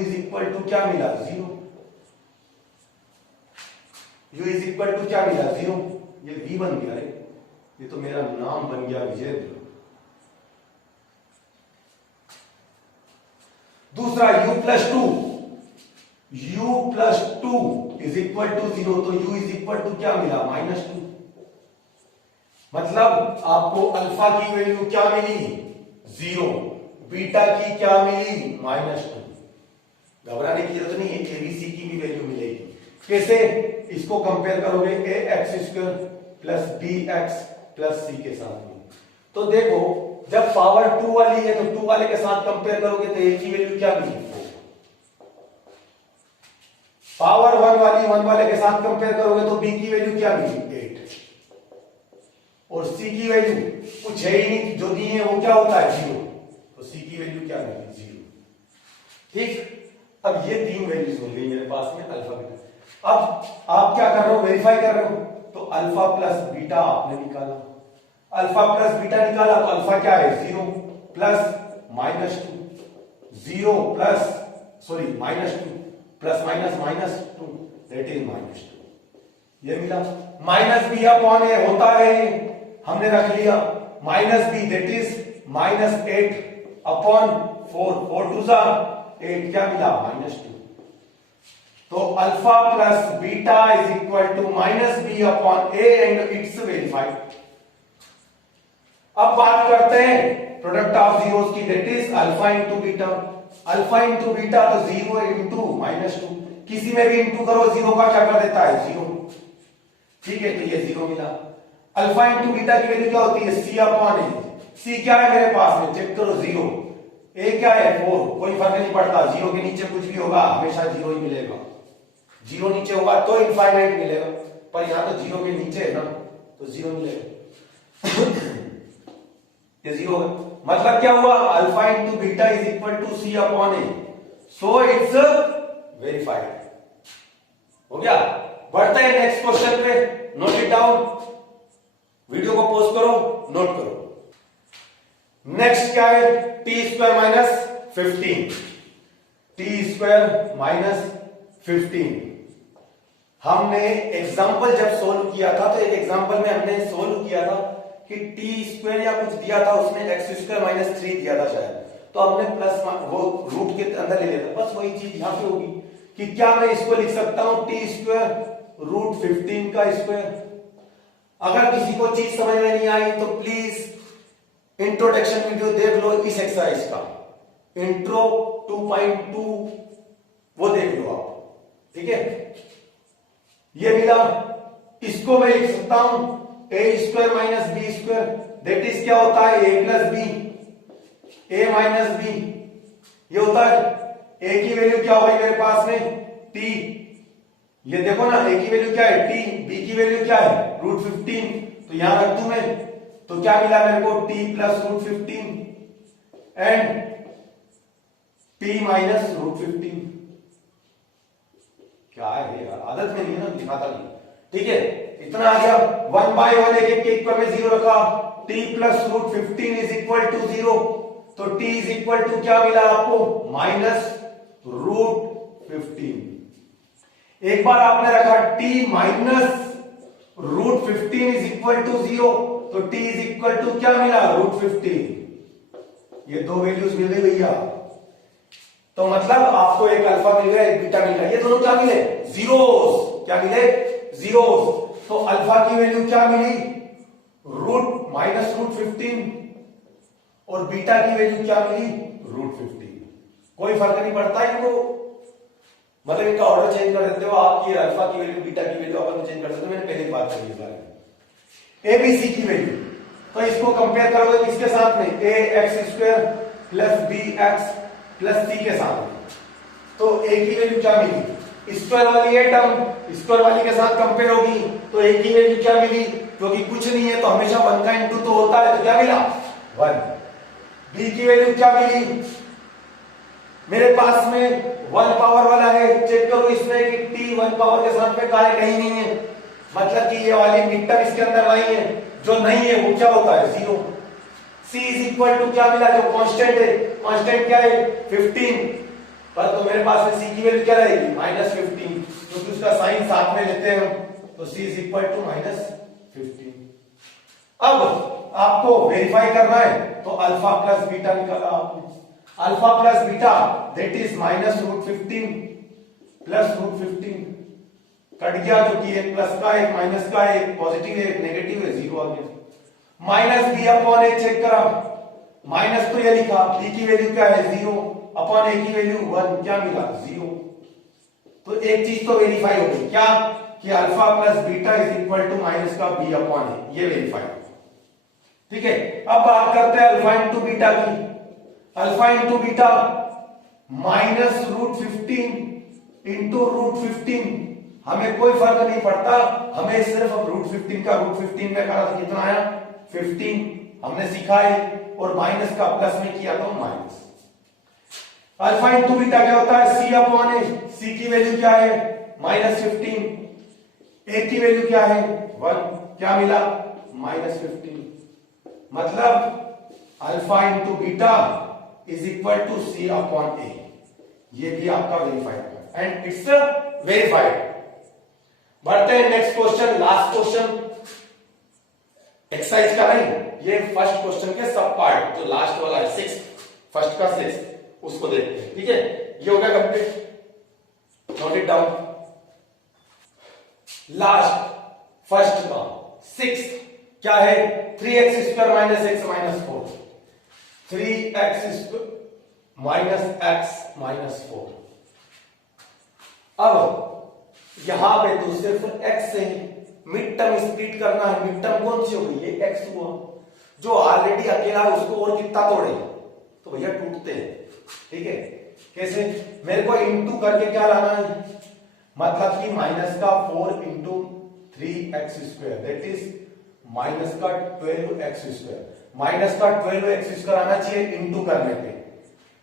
= क्या मिला 0, u = क्या मिला 0, ये v बन गया रे, ये तो मेरा नाम बन गया विजय। दूसरा u + 2, u + 2 = 0, तो u = क्या मिला -2। मतलब आपको अल्फा की वैल्यू क्या मिली 0, बीटा की क्या मिली -2। घबराने की जरूरत नहीं है, एबीसी की भी वैल्यू मिलेगी। कैसे, इसको कंपेयर करोगे ax² + bx + c के साथ में, तो देखो जब पावर 2 वाली है तो 2 वाले के साथ कंपेयर करोगे तो a की वैल्यू क्या मिली 4, पावर 1 वाली 1 वाले के साथ कंपेयर करोगे तो b की वैल्यू क्या मिली 8, और c की वैल्यू कुछ है ही नहीं, जो दी है वो क्या होता है 0, तो c की वैल्यू क्या मिली 0, ठीक। अब ये 3 वैल्यूज मिल गई मेरे पास में अल्फा बीटा। अब आप क्या कर रहे हो, वेरीफाई कर रहे हो, तो अल्फा + बीटा आपने निकाला, अल्फा + बीटा निकाला तो अल्फा क्या है 0 plus -2, 0 plus sorry -2 plus -2 that is -2, ये मिला। -b/a होता है, हमने रख लिया -b दैट इज -8/4, 4 2 8, क्या मिला -2। तो alpha + beta = -b/a and it's verified. अब बात करते हैं प्रोडक्ट ऑफ जीरोस की, that is alpha into beta. Alpha into beta तो 0 इंटू -2, किसी में भी इंटू करो 0 का क्या कर देता है 0, ठीक है, तो ये 0 मिला। अल्फा इंटू बीटा की वैल्यू क्या होती है C/A, C क्या है मेरे पास में चेक करो 0, A क्या है 4, कोई फर्क नहीं पड़ता, 0 के नीचे कुछ भी होगा हमेशा 0 ही मिलेगा, 0 नीचे होगा तो इनफाइनाइट मिलेगा, पर यहां तो 0 के नीचे है ना, तो 0 मिलेगा। ये 0 है, मतलब क्या हुआ alpha into beta = C/A, so it's verified, हो गया। बढ़ते हैं नेक्स्ट क्वेश्चन पे, नोट इट डाउन, वीडियो को पॉज करो, नोट करो। नेक्स्ट क्या है t² - 15, t² - 15। हमने एग्जाम्पल जब सोल्व किया था तो एक एग्जाम्पल में हमने सोल्व किया था कि t² या कुछ दिया था, उसमें x² - 3 दिया था शायद, तो हमने प्लस वो रूट के अंदर ले लिया था। बस वही चीज यहां पे होगी कि क्या मैं इसको लिख सकता हूं t² √15 का स्क्वायर। अगर किसी को चीज समझ में नहीं आई तो प्लीज इंट्रोडक्शन वीडियो देख लो इस एक्सरसाइज का, इंट्रो 2.2 वो देख लो आप, ठीक है। ये मिला, इसको मैं लिख सकता हूं A square minus B square, that is क्या होता है A plus B, A minus B, ये होता है ए की वैल्यू क्या होगी मेरे पास में टी, ये देखो ना ए की वैल्यू क्या है टी, बी की वैल्यू क्या है √15, तो यहां रख दूं मैं, तो क्या मिला मेरे को T plus √15 and T minus √15। क्या है यार, आदत में नहीं है ना, दिखाता नहीं, ठीक है। इतना आ गया, 1/1 एक के इक्वल में 0 रखा, t plus √15 is equal to 0, तो t इज इक्वल टू क्या मिला आपको माइनस √15। एक बार आपने रखा t minus √15 is equal to 0, तो t इज इक्वल टू क्या मिला √15, ये दो वैल्यूज मिल गई भैया। तो मतलब आपको एक अल्फा मिल गया एक बीटा मिल गया, ये दोनों क्या मिले जीरोस, क्या मिले जीरोस। तो अल्फा की वैल्यू क्या मिली -√15 और बीटा की वैल्यू क्या मिली √15। कोई फर्क नहीं पड़ता इनको, मतलब इनका ऑर्डर चेंज कर देते हो आप, ये अल्फा की वैल्यू बीटा की वैल्यू अपन चेंज कर सकते हो, मैंने पहले बात करी इस बारे में। एबीसी की वैल्यू, तो इसको कंपेयर करोगे किसके साथ में A X square plus B X plus C के साथ में, तो ए की वैल्यू क्या मिली, स्क्वायर वाली है टर्म स्क्वायर वाली के साथ कंपेयर होगी, तो ए की वैल्यू क्या मिली, क्योंकि कुछ नहीं है तो हमेशा 1 का इंटू तो होता है, तो क्या मिला 1। बी की वैल्यू क्या मिली, मेरे पास में 1 पावर वाला है, चेक करो इसमें कि टी 1 पावर के साथ में कार्य कहीं नहीं है, मतलब कि ये वाली मिड टर्म इसके अंदर नहीं है, जो नहीं है वो क्या होता है 0। C इज इक्वल टू क्या मिला, जो कांस्टेंट है, कांस्टेंट क्या है 15, पर तो मेरे पास में C की वैल्यू क्या रहेगी -15, क्योंकि उसका साइन साथ में लेते हैं हम, तो C इज इक्वल टू -15। अब आपको वेरीफाई करना है, तो अल्फा प्लस बीटा निकाला आपने, alpha plus beta that is -√15 plus √15 cut गया, क्योंकि एक प्लस का एक माइनस का एक पॉजिटिव है एक नेगेटिव है, 0 आ गया। माइनस बी अपॉन ए चेक करा, माइनस तो ये लिखा, बी की वैल्यू क्या है 0 अपॉन ए की वैल्यू 1, क्या मिला 0। तो एक चीज तो वेरीफाई हो गई, क्या कि alpha plus beta is equal to minus का बी अपॉन ए, ये वेरीफाई हो, ठीक है। अब बात करते हैं अल्फा इंटू बीटा की, अल्फा इंटू बीटा -√15 इंटू √15, हमें कोई फर्क नहीं पड़ता, हमें सिर्फ √15 का √15 में करा तो कितना आया 15, हमने सीखा है, और माइनस का प्लस में किया तो माइनस। अल्फा इंटू बीटा क्या होता है C अपॉन ए, C की वैल्यू क्या है -15, ए की वैल्यू क्या है 1, क्या मिला -15, मतलब alpha into beta is equal to C upon A, ये भी आपका वेरीफाइड है एंड इट्स वेरीफाइड। बढ़ते हैं next question, last question exercise का नहीं, ये फर्स्ट क्वेश्चन के सब पार्ट, जो लास्ट वाला है 6, फर्स्ट का 6, उसको देखते हैं, ठीक है। ये हो गया complete, note it down. Last first का 6 क्या है 3x square minus x minus 4, 3x square minus x minus 4। अब यहां पे तो सिर्फ x से मिड टर्म स्प्लिट करना है, मिड टर्म कौन सी होगी ये x हुआ, जो ऑलरेडी अकेला उसको और कितना तोड़े, तो भैया टूटते हैं, ठीक है। कैसे, मेरे को इंटू करके क्या लाना है, मतलब कि माइनस का 4 into 3x square that is minus का 12x स्क्वायर, माइनस का 12x स्क्वायर आना चाहिए इंटू करने पे,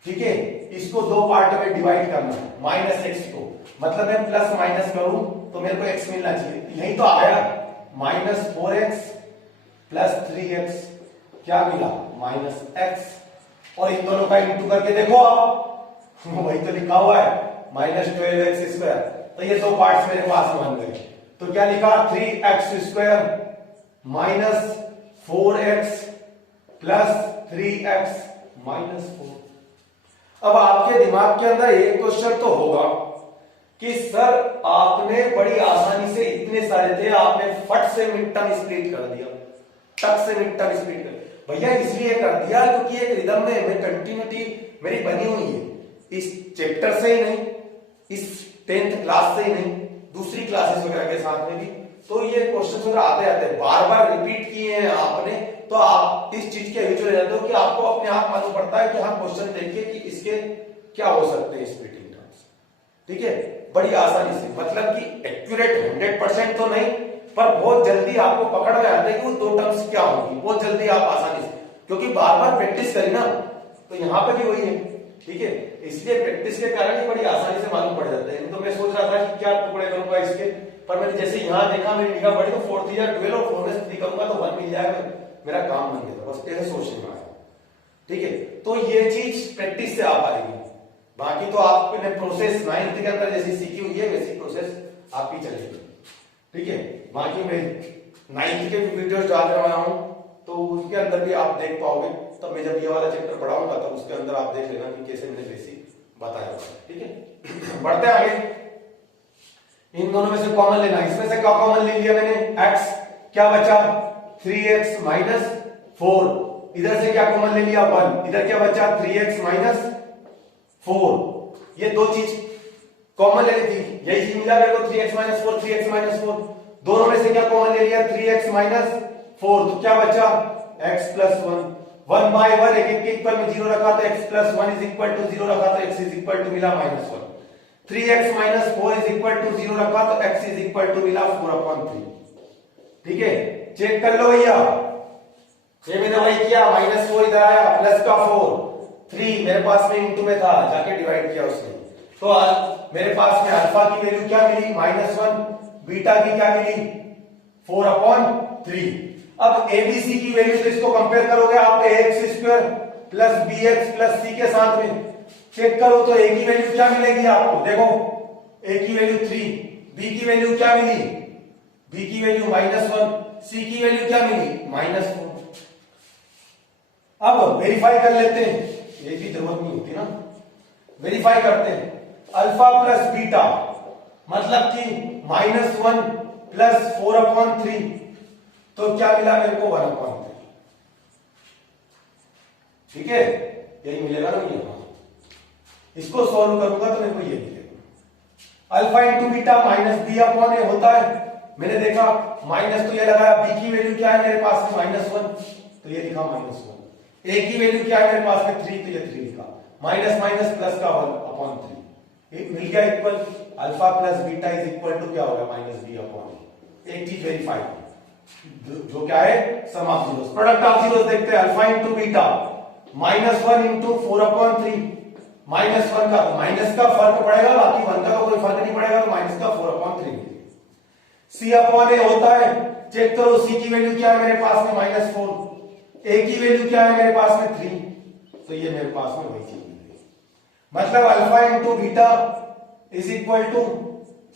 ठीक है। इसको दो पार्ट में डिवाइड करना है, माइनस एक्स को, मतलब मैं प्लस माइनस करूं तो मेरे को x मिलना चाहिए, यही तो आया -4x प्लस 3x, क्या मिला -x, और इन दोनों का इंटू करके देखो आप, वही तो लिखा हुआ है -12x स्क्वायर, तो ये दो पार्ट्स मेरे पास बन गए, तो क्या लिखा 3x square minus 4x plus 3x minus 4। अब आपके दिमाग के अंदर एक क्वेश्चन तो होगा कि सर आपने बड़ी आसानी से, इतने सारे थे आपने फट से मिड टर्म स्प्लिट कर दिया, टक से मिड टर्म स्प्लिट कर, भैया इसलिए कर दिया क्योंकि एक रिदम में कंटिन्यूटी मेरी बनी हुई है, इस चैप्टर से ही नहीं, इस 10th क्लास से ही नहीं, दूसरी क्लासेस वगैरह के साथ में भी। तो ये क्वेश्चन वगैरह आते आते बार बार रिपीट किए हैं आपने, तो आप इस चीज के हैबिचुअल हो जाते हो कि आपको अपने आप मालूम पड़ता है कि हाँ क्वेश्चन देखिए कि इसके क्या हो सकते हैं स्प्लिटिंग टर्म्स। ठीक है, बड़ी आसानी से, मतलब कि एक्यूरेट 100% तो नहीं, पर बहुत जल्दी आपको पकड़ में आता है कि वो दो टर्म्स क्या होंगी, बहुत जल्दी आप आसानी से, क्योंकि बार बार प्रैक्टिस करी ना, तो यहाँ पे भी वही है। ठीक है, इसलिए प्रैक्टिस के कारण ही बड़ी आसानी से मालूम पड़ जाता है। तो मैं सोच रहा था कि क्या टुकड़े करूंगा इसके, पर मैंने जैसे यहाँ देखा, मैंने निगाह पड़ी तो 4 या 12 और 4 में 3 करूंगा तो 1 मिल जाएगा, मेरा काम बन गया था, बस ऐसे सोचने में आया। ठीक है, तो ये चीज प्रैक्टिस से आ पाएगी। बाकी तो आपने प्रोसेस 9th के अंदर जैसी सीखी हुई है वैसी प्रोसेस आपकी चलेगी। ठीक है, बाकी मैं 9th के वीडियोस डाल रहा हूं, तो उसके अंदर भी आप देख पाओगे। तब मैं जब ये वाला चैप्टर पढ़ाऊंगा तब उसके अंदर आप देख लेना कि कैसे मैंने बेसिक बताया। ठीक है, बढ़ते हैं आगे। इन दोनों में से कॉमन लेना, इसमें से क्या कॉमन ले लिया मैंने, x, क्या बचा 3x माइनस 4, इधर से क्या कॉमन ले लिया 1, इधर क्या बचा 3x माइनस 4, ये दो चीज कॉमन ले ली थी, यही चीज मिला मेरे को 3x माइनस 4, 3x माइनस 4, दोनों में से क्या कॉमन ले लिया 3x माइनस 4, तो क्या बचा x प्लस 1, 1 बाय 1 एक एक पर में 0 रखा तो x plus 1 is equal to 0 रखा तो x इज इक्वल टू मिला minus 1, 3x minus 4 is equal to 0 रखा तो x इज इक्वल टू मिला 4/3। ठीक है, चेक कर लो भैया, ये मैंने वही किया, माइनस 4 इधर आया, प्लस का 4, 3 मेरे पास में इंटू में था, जाके डिवाइड किया उसने, तो मेरे पास में अल्फा की वैल्यू क्या मिली -1, बीटा की क्या मिली 4/3। अब एबीसी की वैल्यू तो इसको कंपेयर करोगे आप ax² plus bx plus c के साथ में, चेक करो तो a की वैल्यू क्या मिलेगी आपको, देखो a की वैल्यू 3, b की वैल्यू क्या मिली, b की वैल्यू -1, c की वैल्यू क्या मिली -4। अब वेरीफाई कर लेते हैं, ये की जरूरत नहीं होती ना, वेरीफाई करते हैं, अल्फा प्लस बीटा मतलब कि -1 प्लस 4/3, तो क्या मिला मेरे को 1/3। ठीक है, यही मिलेगा ना ये, इसको सॉल्व करूंगा तो मेरे को ये मिलेगा, alpha into beta minus b/a होता है, मैंने देखा माइनस तो ये लगाया, b की वैल्यू क्या है मेरे पास में -1, तो ये लिखा -1, a की वैल्यू क्या है मेरे पास में 3, तो ये 3 लिखा, माइनस माइनस प्लस का 1/3, एक मिल गया equal, alpha plus beta is equal to क्या होगा -b/a। एक चीज वेरीफाई, जो क्या है sum of zeros, product of zeros देखते हैं, अल्फा इंटू बीटा -1 इंटू 4/3, -1 का माइनस का फर्क पड़ेगा, बाकी 1 का कोई फर्क नहीं पड़ेगा, तो माइनस का 4/3। c/a होता है, चेक करो c की वैल्यू क्या है मेरे पास में -4, a की वैल्यू क्या है मेरे पास में 3, तो ये मेरे पास में वही चीज मिल गई, मतलब alpha into beta is equal to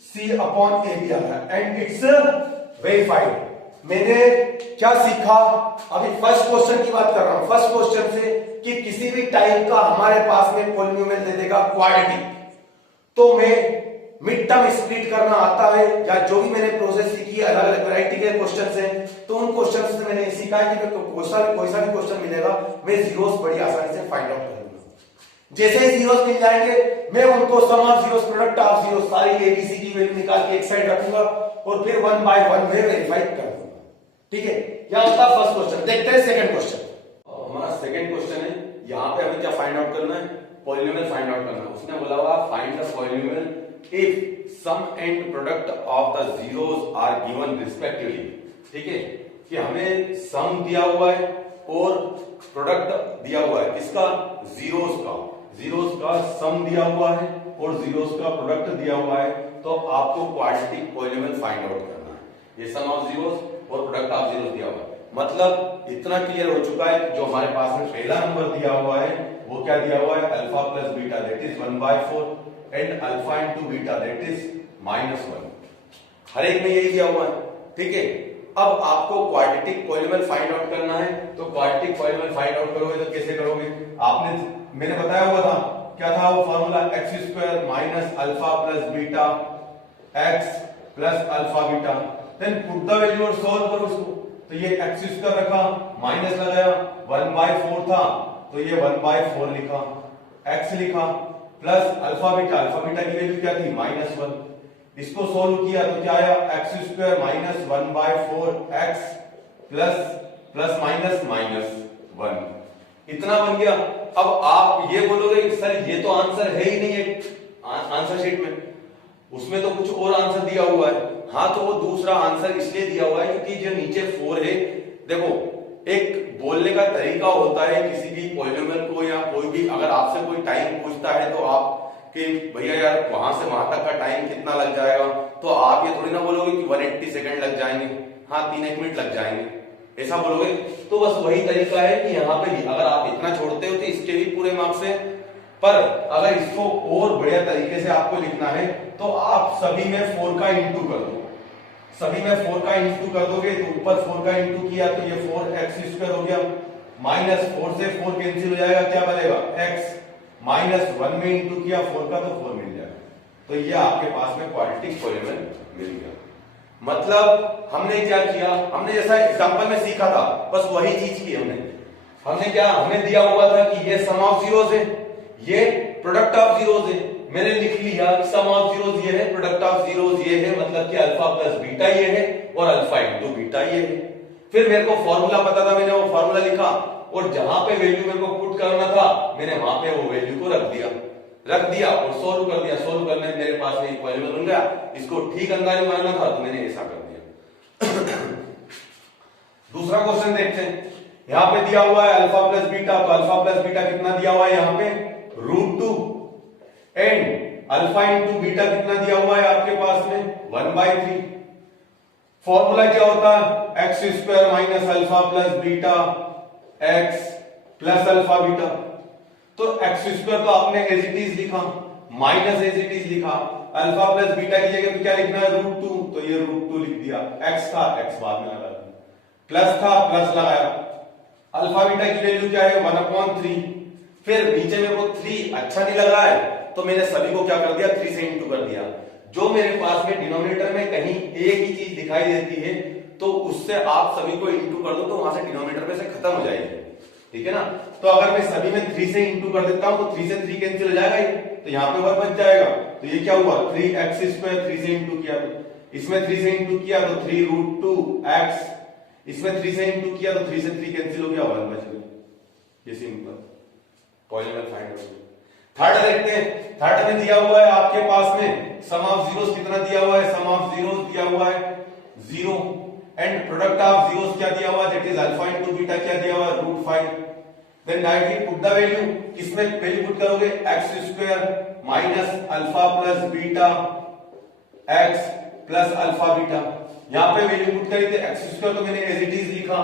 c/a भी आ रहा है, एंड इट्स वेरीफाइड। मैंने क्या सीखा, अभी फर्स्ट क्वेश्चन की बात कर रहा हूं, फर्स्ट क्वेश्चन से कि किसी भी टाइप का हमारे पास में पॉलिनोमियल दे देगा क्वाड्रेटिक, तो मैं मिड टर्म स्प्लिट करना आता है, या जो भी मैंने प्रोसेस सीखी है, अलग अलग वैरायटी के क्वेश्चन है, तो उन क्वेश्चन से मैंने सीखा है कि कोई सा भी क्वेश्चन मिलेगा मैं जीरोस बड़ी आसानी से फाइंड आउट करूंगा। जैसे ही जीरोस मिल जाएंगे मैं उनको sum of zeros, product of zeros, सारी एबीसी की वैल्यू निकाल के एक साइड रखूंगा और फिर 1 बाय 1 में वेरीफाई कर दूंगा। ठीक है, यह होता है फर्स्ट क्वेश्चन। देखते हैं सेकंड क्वेश्चन। हमारा सेकंड क्वेश्चन है, यहाँ पे हमें क्या फाइंड आउट करना है, पॉलिनोमियल फाइंड आउट करना है। उसने बोला हुआ find the polynomial if sum and product of the zeros are given respectively. ठीक है, कि हमें सम दिया हुआ है और प्रोडक्ट दिया हुआ है, किसका, जीरोस का सम दिया हुआ है और जीरोस का प्रोडक्ट दिया हुआ है, तो आपको क्वाड्रेटिक पॉलिनोमियल फाइंड आउट करना है। ये सम ऑफ जीरोस और प्रोडक्ट ऑफ जीरोस दिया हुआ है, मतलब इतना क्लियर हो चुका है। जो हमारे पास में पहला नंबर दिया हुआ है वो क्या दिया हुआ है, alpha plus beta that is 1/4 and alpha into beta that is -1, हर एक में यही दिया हुआ है। ठीक है, अब आपको क्वाड्रेटिक पॉलिनोमियल फाइंड आउट करना है, तो क्वाड्रेटिक पॉलिनोमियल फाइंड आउट करोगे तो कैसे करोगे, मैंने बताया हुआ था, क्या था वो formula, x² minus alpha plus beta x plus alpha beta, then put the value और सॉल्व करो इसको। तो ये x² रखा, माइनस लगाया, 1/4 था तो ये 1/4 लिखा, एक्स लिखा प्लस अल्फा बीटा की वैल्यू क्या थी -1। इसको सोल्व किया तो क्या आया x square minus 1/4 x plus minus -1 इतना बन गया। अब आप ये बोलोगे कि सर ये तो आंसर है ही नहीं है आंसर शीट में, उसमें तो कुछ और आंसर दिया हुआ है। हाँ तो वो दूसरा आंसर इसलिए दिया हुआ है क्योंकि जो नीचे 4 है, देखो एक बोलने का तरीका होता है किसी भी पॉलिनोमियल को, या कोई भी अगर आपसे कोई टाइम पूछता है तो आप कि भैया यार वहां से वहां तक का टाइम कितना लग जाएगा, तो आप ये थोड़ी ना बोलोगे कि 180 सेकंड लग जाएंगे, हाँ 3-1 मिनट लग जाएंगे, ऐसा बोलोगे। तो बस वही तरीका है कि यहाँ पे भी अगर आप इतना छोड़ते हो तो इसके भी पूरे मार्क्स है, पर अगर इसको और बढ़िया तरीके से आपको लिखना है तो आप सभी में 4 का इंटू कर दो। सभी में 4 का इंटू कर दोगे तो ऊपर 4 का इंटू किया तो ये 4x² हो गया, -4 से 4 कैंसिल हो जाएगा, क्या बनेगा x, -1 में इंटू किया 4 का तो 4 मिल जाएगा। तो ये आपके पास में क्वाड्रेटिक पॉलीनोमियल मिल गया। मतलब हमने क्या किया, हमने जैसा एग्जांपल में सीखा था बस वही चीज की हमने क्या, हमें दिया हुआ था कि ये सम ऑफ जीरोस है, ये प्रोडक्ट ऑफ जीरोस है, मैंने लिख लिया सम ऑफ जीरोस ये है, प्रोडक्ट ऑफ जीरोस ये है, मतलब कि अल्फा प्लस बीटा ये है और अल्फा इंटू बीटा ये है। फिर मेरे को फॉर्मूला पता था, मैंने वो फॉर्मूला लिखा और जहां पे वैल्यू मेरे को पुट करना था मैंने वहां पे वो वैल्यू को रख दिया और सोल्व कर दिया। सोल्व करने में मेरे पास में इक्वेशन बन गया, इसको ठीक अंदाज में मानना था तो मैंने ऐसा कर दिया। दूसरा क्वेश्चन देखते हैं, यहां पे दिया हुआ है अल्फा प्लस बीटा, तो अल्फा प्लस बीटा कितना दिया हुआ है यहाँ पे √2 एंड अल्फा इंटू बीटा कितना दिया हुआ है आपके पास में 1/3। फॉर्मूला क्या होता है x² minus alpha plus beta x plus alpha beta. तो x² तो आपने एज इट इज लिखा, माइनस एज इट इज लिखा, अल्फा प्लस बीटा की जगह पे क्या लिखना है √2, तो ये √2 लिख दिया, x था x बाद में लगा दिया, प्लस था प्लस लगाया, अल्फा बीटा की वैल्यू क्या है 1/3। फिर नीचे मेरे को 3 अच्छा नहीं लगा है तो मैंने सभी को क्या कर दिया 3 से इंटू कर दिया। जो मेरे पास में डिनोमिनेटर में कहीं एक ही चीज दिखाई देती है तो उससे आप सभी को इंटू कर दो तो वहां से डिनोमिनेटर में से खत्म हो जाएगी, ठीक है ना। तो अगर मैं सभी में 3 से इंटू कर देता हूं तो 3 से 3 कैंसिल हो जाएगा ही, तो यहाँ पे 1 बच जाएगा। तो ये क्या हुआ 3x² 3 से इंटू किया, तो इसमें 3 से इंटू किया तो 3√2x, इसमें 3 से इंटू किया तो 3 से 3 कैंसिल हो गया, 1 बच गया। ये सिंपल पॉलीनोमियल फाइंड हो गया। थर्ड देखते हैं, थर्ड में दिया हुआ है आपके पास में सम ऑफ जीरोस कितना दिया हुआ है, सम ऑफ जीरोस दिया हुआ है 0 एंड प्रोडक्ट ऑफ जीरोस क्या दिया हुआ है, that is alpha into beta क्या दिया हुआ है √5। Then directly put the value, किसमें वैल्यू पुट करोगे x² minus alpha plus beta x plus alpha beta. यहां पे वैल्यू पुट करी थी x² तो मैंने एज इट इज लिखा,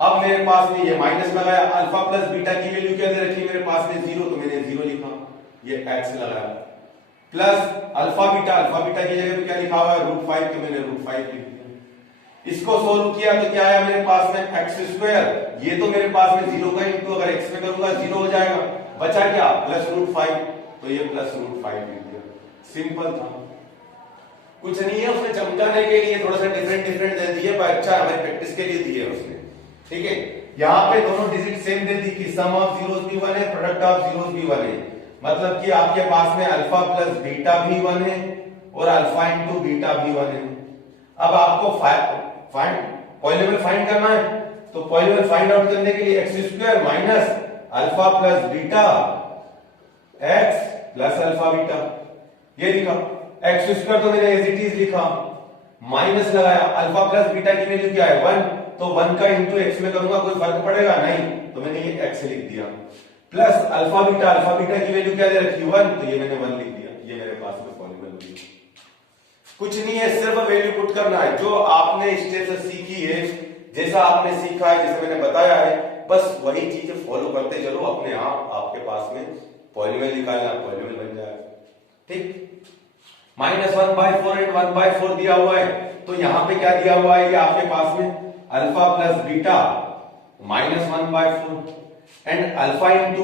अब मेरे पास में ये माइनस लगाया, अल्फा प्लस बीटा की वैल्यू क्या दे रखी मेरे पास में 0 तो मैंने 0 लिखा, ये x लगाया, प्लस अल्फा बीटा की जगह पे क्या लिखा हुआ है √5 तो मैंने √5 लिख दिया। इसको सोल्व किया तो क्या आया मेरे पास में x², ये तो मेरे पास में 0 का इंटू अगर x में करूंगा 0 हो जाएगा, बचा क्या प्लस √5 तो ये प्लस √5 लिख दिया। सिंपल था, कुछ नहीं है, उसने चमकाने के लिए थोड़ा सा डिफरेंट दे दिए पर अच्छा हमारी प्रैक्टिस के लिए दिए उसने, ठीक है। यहाँ पे दोनों डिजिट सेम दे दी कि सम ऑफ जीरोस भी 1 है, प्रोडक्ट ऑफ जीरोस भी 1 है, मतलब कि आपके पास में अल्फा प्लस बीटा भी 1 है और अल्फा इंटू बीटा भी 1 है। अब आपको पॉलीनोमियल फाइंड करना है, तो पॉलीनोमियल फाइंड आउट करने के लिए x² minus alpha plus beta x plus alpha beta, ये लिखा। x² तो मैंने एज इट इज लिखा, माइनस लगाया, अल्फा प्लस बीटा की वैल्यू क्या है 1, तो 1 का इंटू x में करूंगा कोई फर्क पड़ेगा नहीं, तो मैंने ये x लिख दिया, प्लस अल्फा बीटा की वैल्यू क्या दे रखी 1, तो ये मैंने 1 लिख दिया। ये मेरे पास में पॉलीनोमियल हुई, कुछ नहीं है, सिर्फ वैल्यू पुट करना है। जो आपने स्टेप से सीखी है, जैसा आपने सीखा है, जैसे मैंने बताया है, बस वही चीजें फॉलो करते चलो, अपने आप आपके पास में पॉलीनोमियल निकालना, पॉलीनोमियल बन जाएगा, ठीक। -1/4 एंड 1/4 दिया हुआ है, तो यहां पे क्या दिया हुआ है ये आपके पास में alpha plus beta -1/4 and alpha into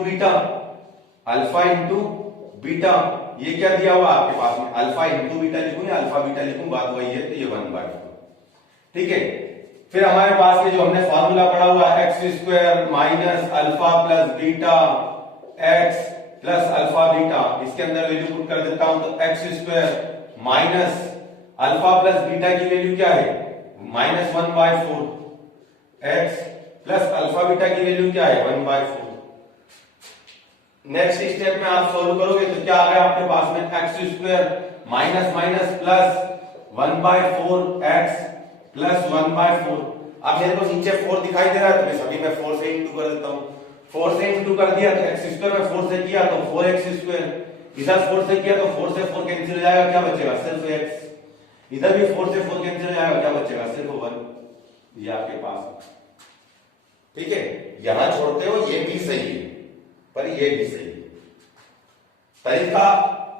beta, ये क्या दिया हुआ आपके पास में अल्फा इंटू बीटा लिखूं या अल्फा बीटा लिखूं, बात वही है, तो ये 1/4, ठीक है। फिर हमारे पास में जो हमने फार्मूला पढ़ा हुआ है x² minus alpha plus beta x plus alpha beta, इसके अंदर वैल्यू पुट कर देता हूं तो x square minus alpha plus beta की वैल्यू क्या है minus 1/4 x plus alpha beta की वैल्यू क्या है 1/4। नेक्स्ट स्टेप में आप सॉल्व करोगे तो क्या आ गया आपके पास में x square minus minus plus 1/4 x plus 1/4। अब मेरे को नीचे 4 दिखाई दे रहा है तो मैं सभी में 4 से इंटू कर देता हूं। 4 से इंटू कर दिया तो एक्स स्क्वायर में 4 से किया तो 4x स्क्वायर, इधर 4 से किया तो 4 से 4 कैंसिल हो जाएगा, क्या बचेगा सिर्फ x, इधर भी 4 से 4 कैंसिल हो जाएगा, क्या बचेगा सिर्फ 1। ये आपके पास ठीक है, यहां छोड़ते हो ये भी सही है पर ये भी सही है। तरीका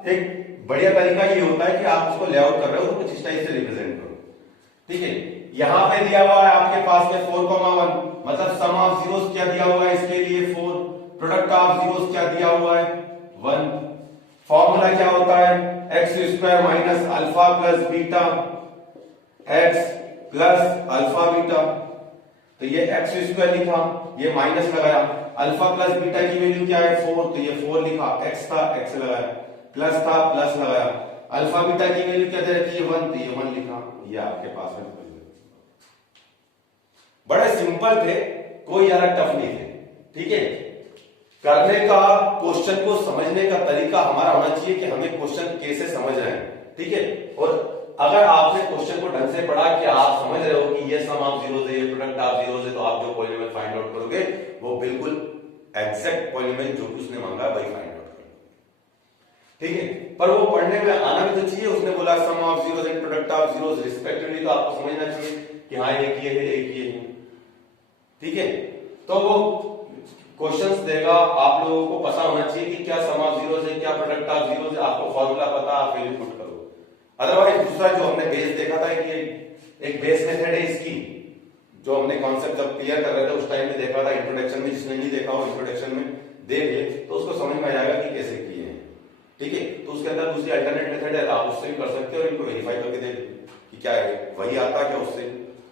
एक बढ़िया तरीका ये होता है कि आप उसको लेआउट कर रहे हो तो कुछ इस टाइप से रिप्रेजेंट करो। ठीक है, यहां पे दिया हुआ है आपके पास में 4,1 मतलब सम ऑफ जीरोस क्या दिया हुआ है इसके लिए 4, प्रोडक्ट ऑफ जीरोस क्या दिया हुआ है 1। फॉर्मूला क्या होता है x square minus alpha plus beta x plus alpha beta, तो ये एक्स स्क्वायर लिखा, ये माइनस लगाया, अल्फा प्लस बीटा की वैल्यू क्या है 4 तो ये 4 लिखा, एक्स था एक्स लगाया, प्लस था प्लस लगाया, अल्फा बीटा की वैल्यू क्या दे रखी है 1 तो ये 1 लिखा। ये आपके पास में बड़े सिंपल थे, कोई ज्यादा टफ नहीं थे। ठीक है, करने का क्वेश्चन को समझने का तरीका हमारा होना चाहिए कि हमें क्वेश्चन कैसे समझ रहे हैं। ठीक है, और अगर आपने क्वेश्चन को ढंग से पढ़ा कि आप समझ रहे हो कि ये सम ऑफ जीरोस है, ये प्रोडक्ट ऑफ जीरोस है, तो आप जो पॉलिनोमियल फाइंड आउट करोगे वो बिल्कुल एग्जैक्ट पॉलिनोमियल जो कि उसने मांगा वही फाइंड आउट करोगे। ठीक है, पर वो पढ़ने में आना भी तो चाहिए। उसने बोला sum of zeros and product of zeros respectively, तो आपको समझना चाहिए कि हाँ एक ये है एक ये है। ठीक है, तो वो क्वेश्चंस देगा, आप लोगों को पता होना चाहिए कि क्या सम ऑफ जीरोस है, क्या प्रोडक्ट ऑफ जीरोस है, आपको फॉर्मूला पता, आप वैल्यू पुट करो। अदरवाइज दूसरा जो हमने बेस देखा था कि एक बेस मेथड है इसकी, जो हमने कॉन्सेप्ट जब क्लियर कर रहे थे उस टाइम में देखा था इंट्रोडक्शन में। जिसने नहीं देखा हो इंट्रोडक्शन में देख ले तो उसको समझ में आ जाएगा कि कैसे किए हैं। ठीक है, तो उसके अंदर दूसरी अल्टरनेट मेथड है, आप उससे भी कर सकते हो और इनको वेरीफाई करके देख कि क्या है वही आता क्या उससे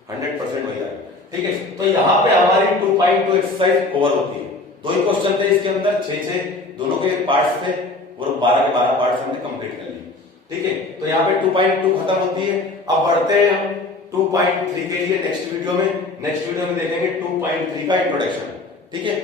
100% वही आएगा। ठीक है, तो यहाँ पे हमारी 2.2 एक्सरसाइज कवर होती है। दो ही क्वेश्चन थे इसके अंदर, 6 दोनों के पार्ट्स थे और 12 के 12 पार्ट्स हमने कंप्लीट कर लिए। ठीक है, तो यहाँ पे 2.2 खत्म होती है। अब बढ़ते हैं हम 2.3 के लिए नेक्स्ट वीडियो में। नेक्स्ट वीडियो में देखेंगे 2.3 का इंट्रोडक्शन। ठीक है,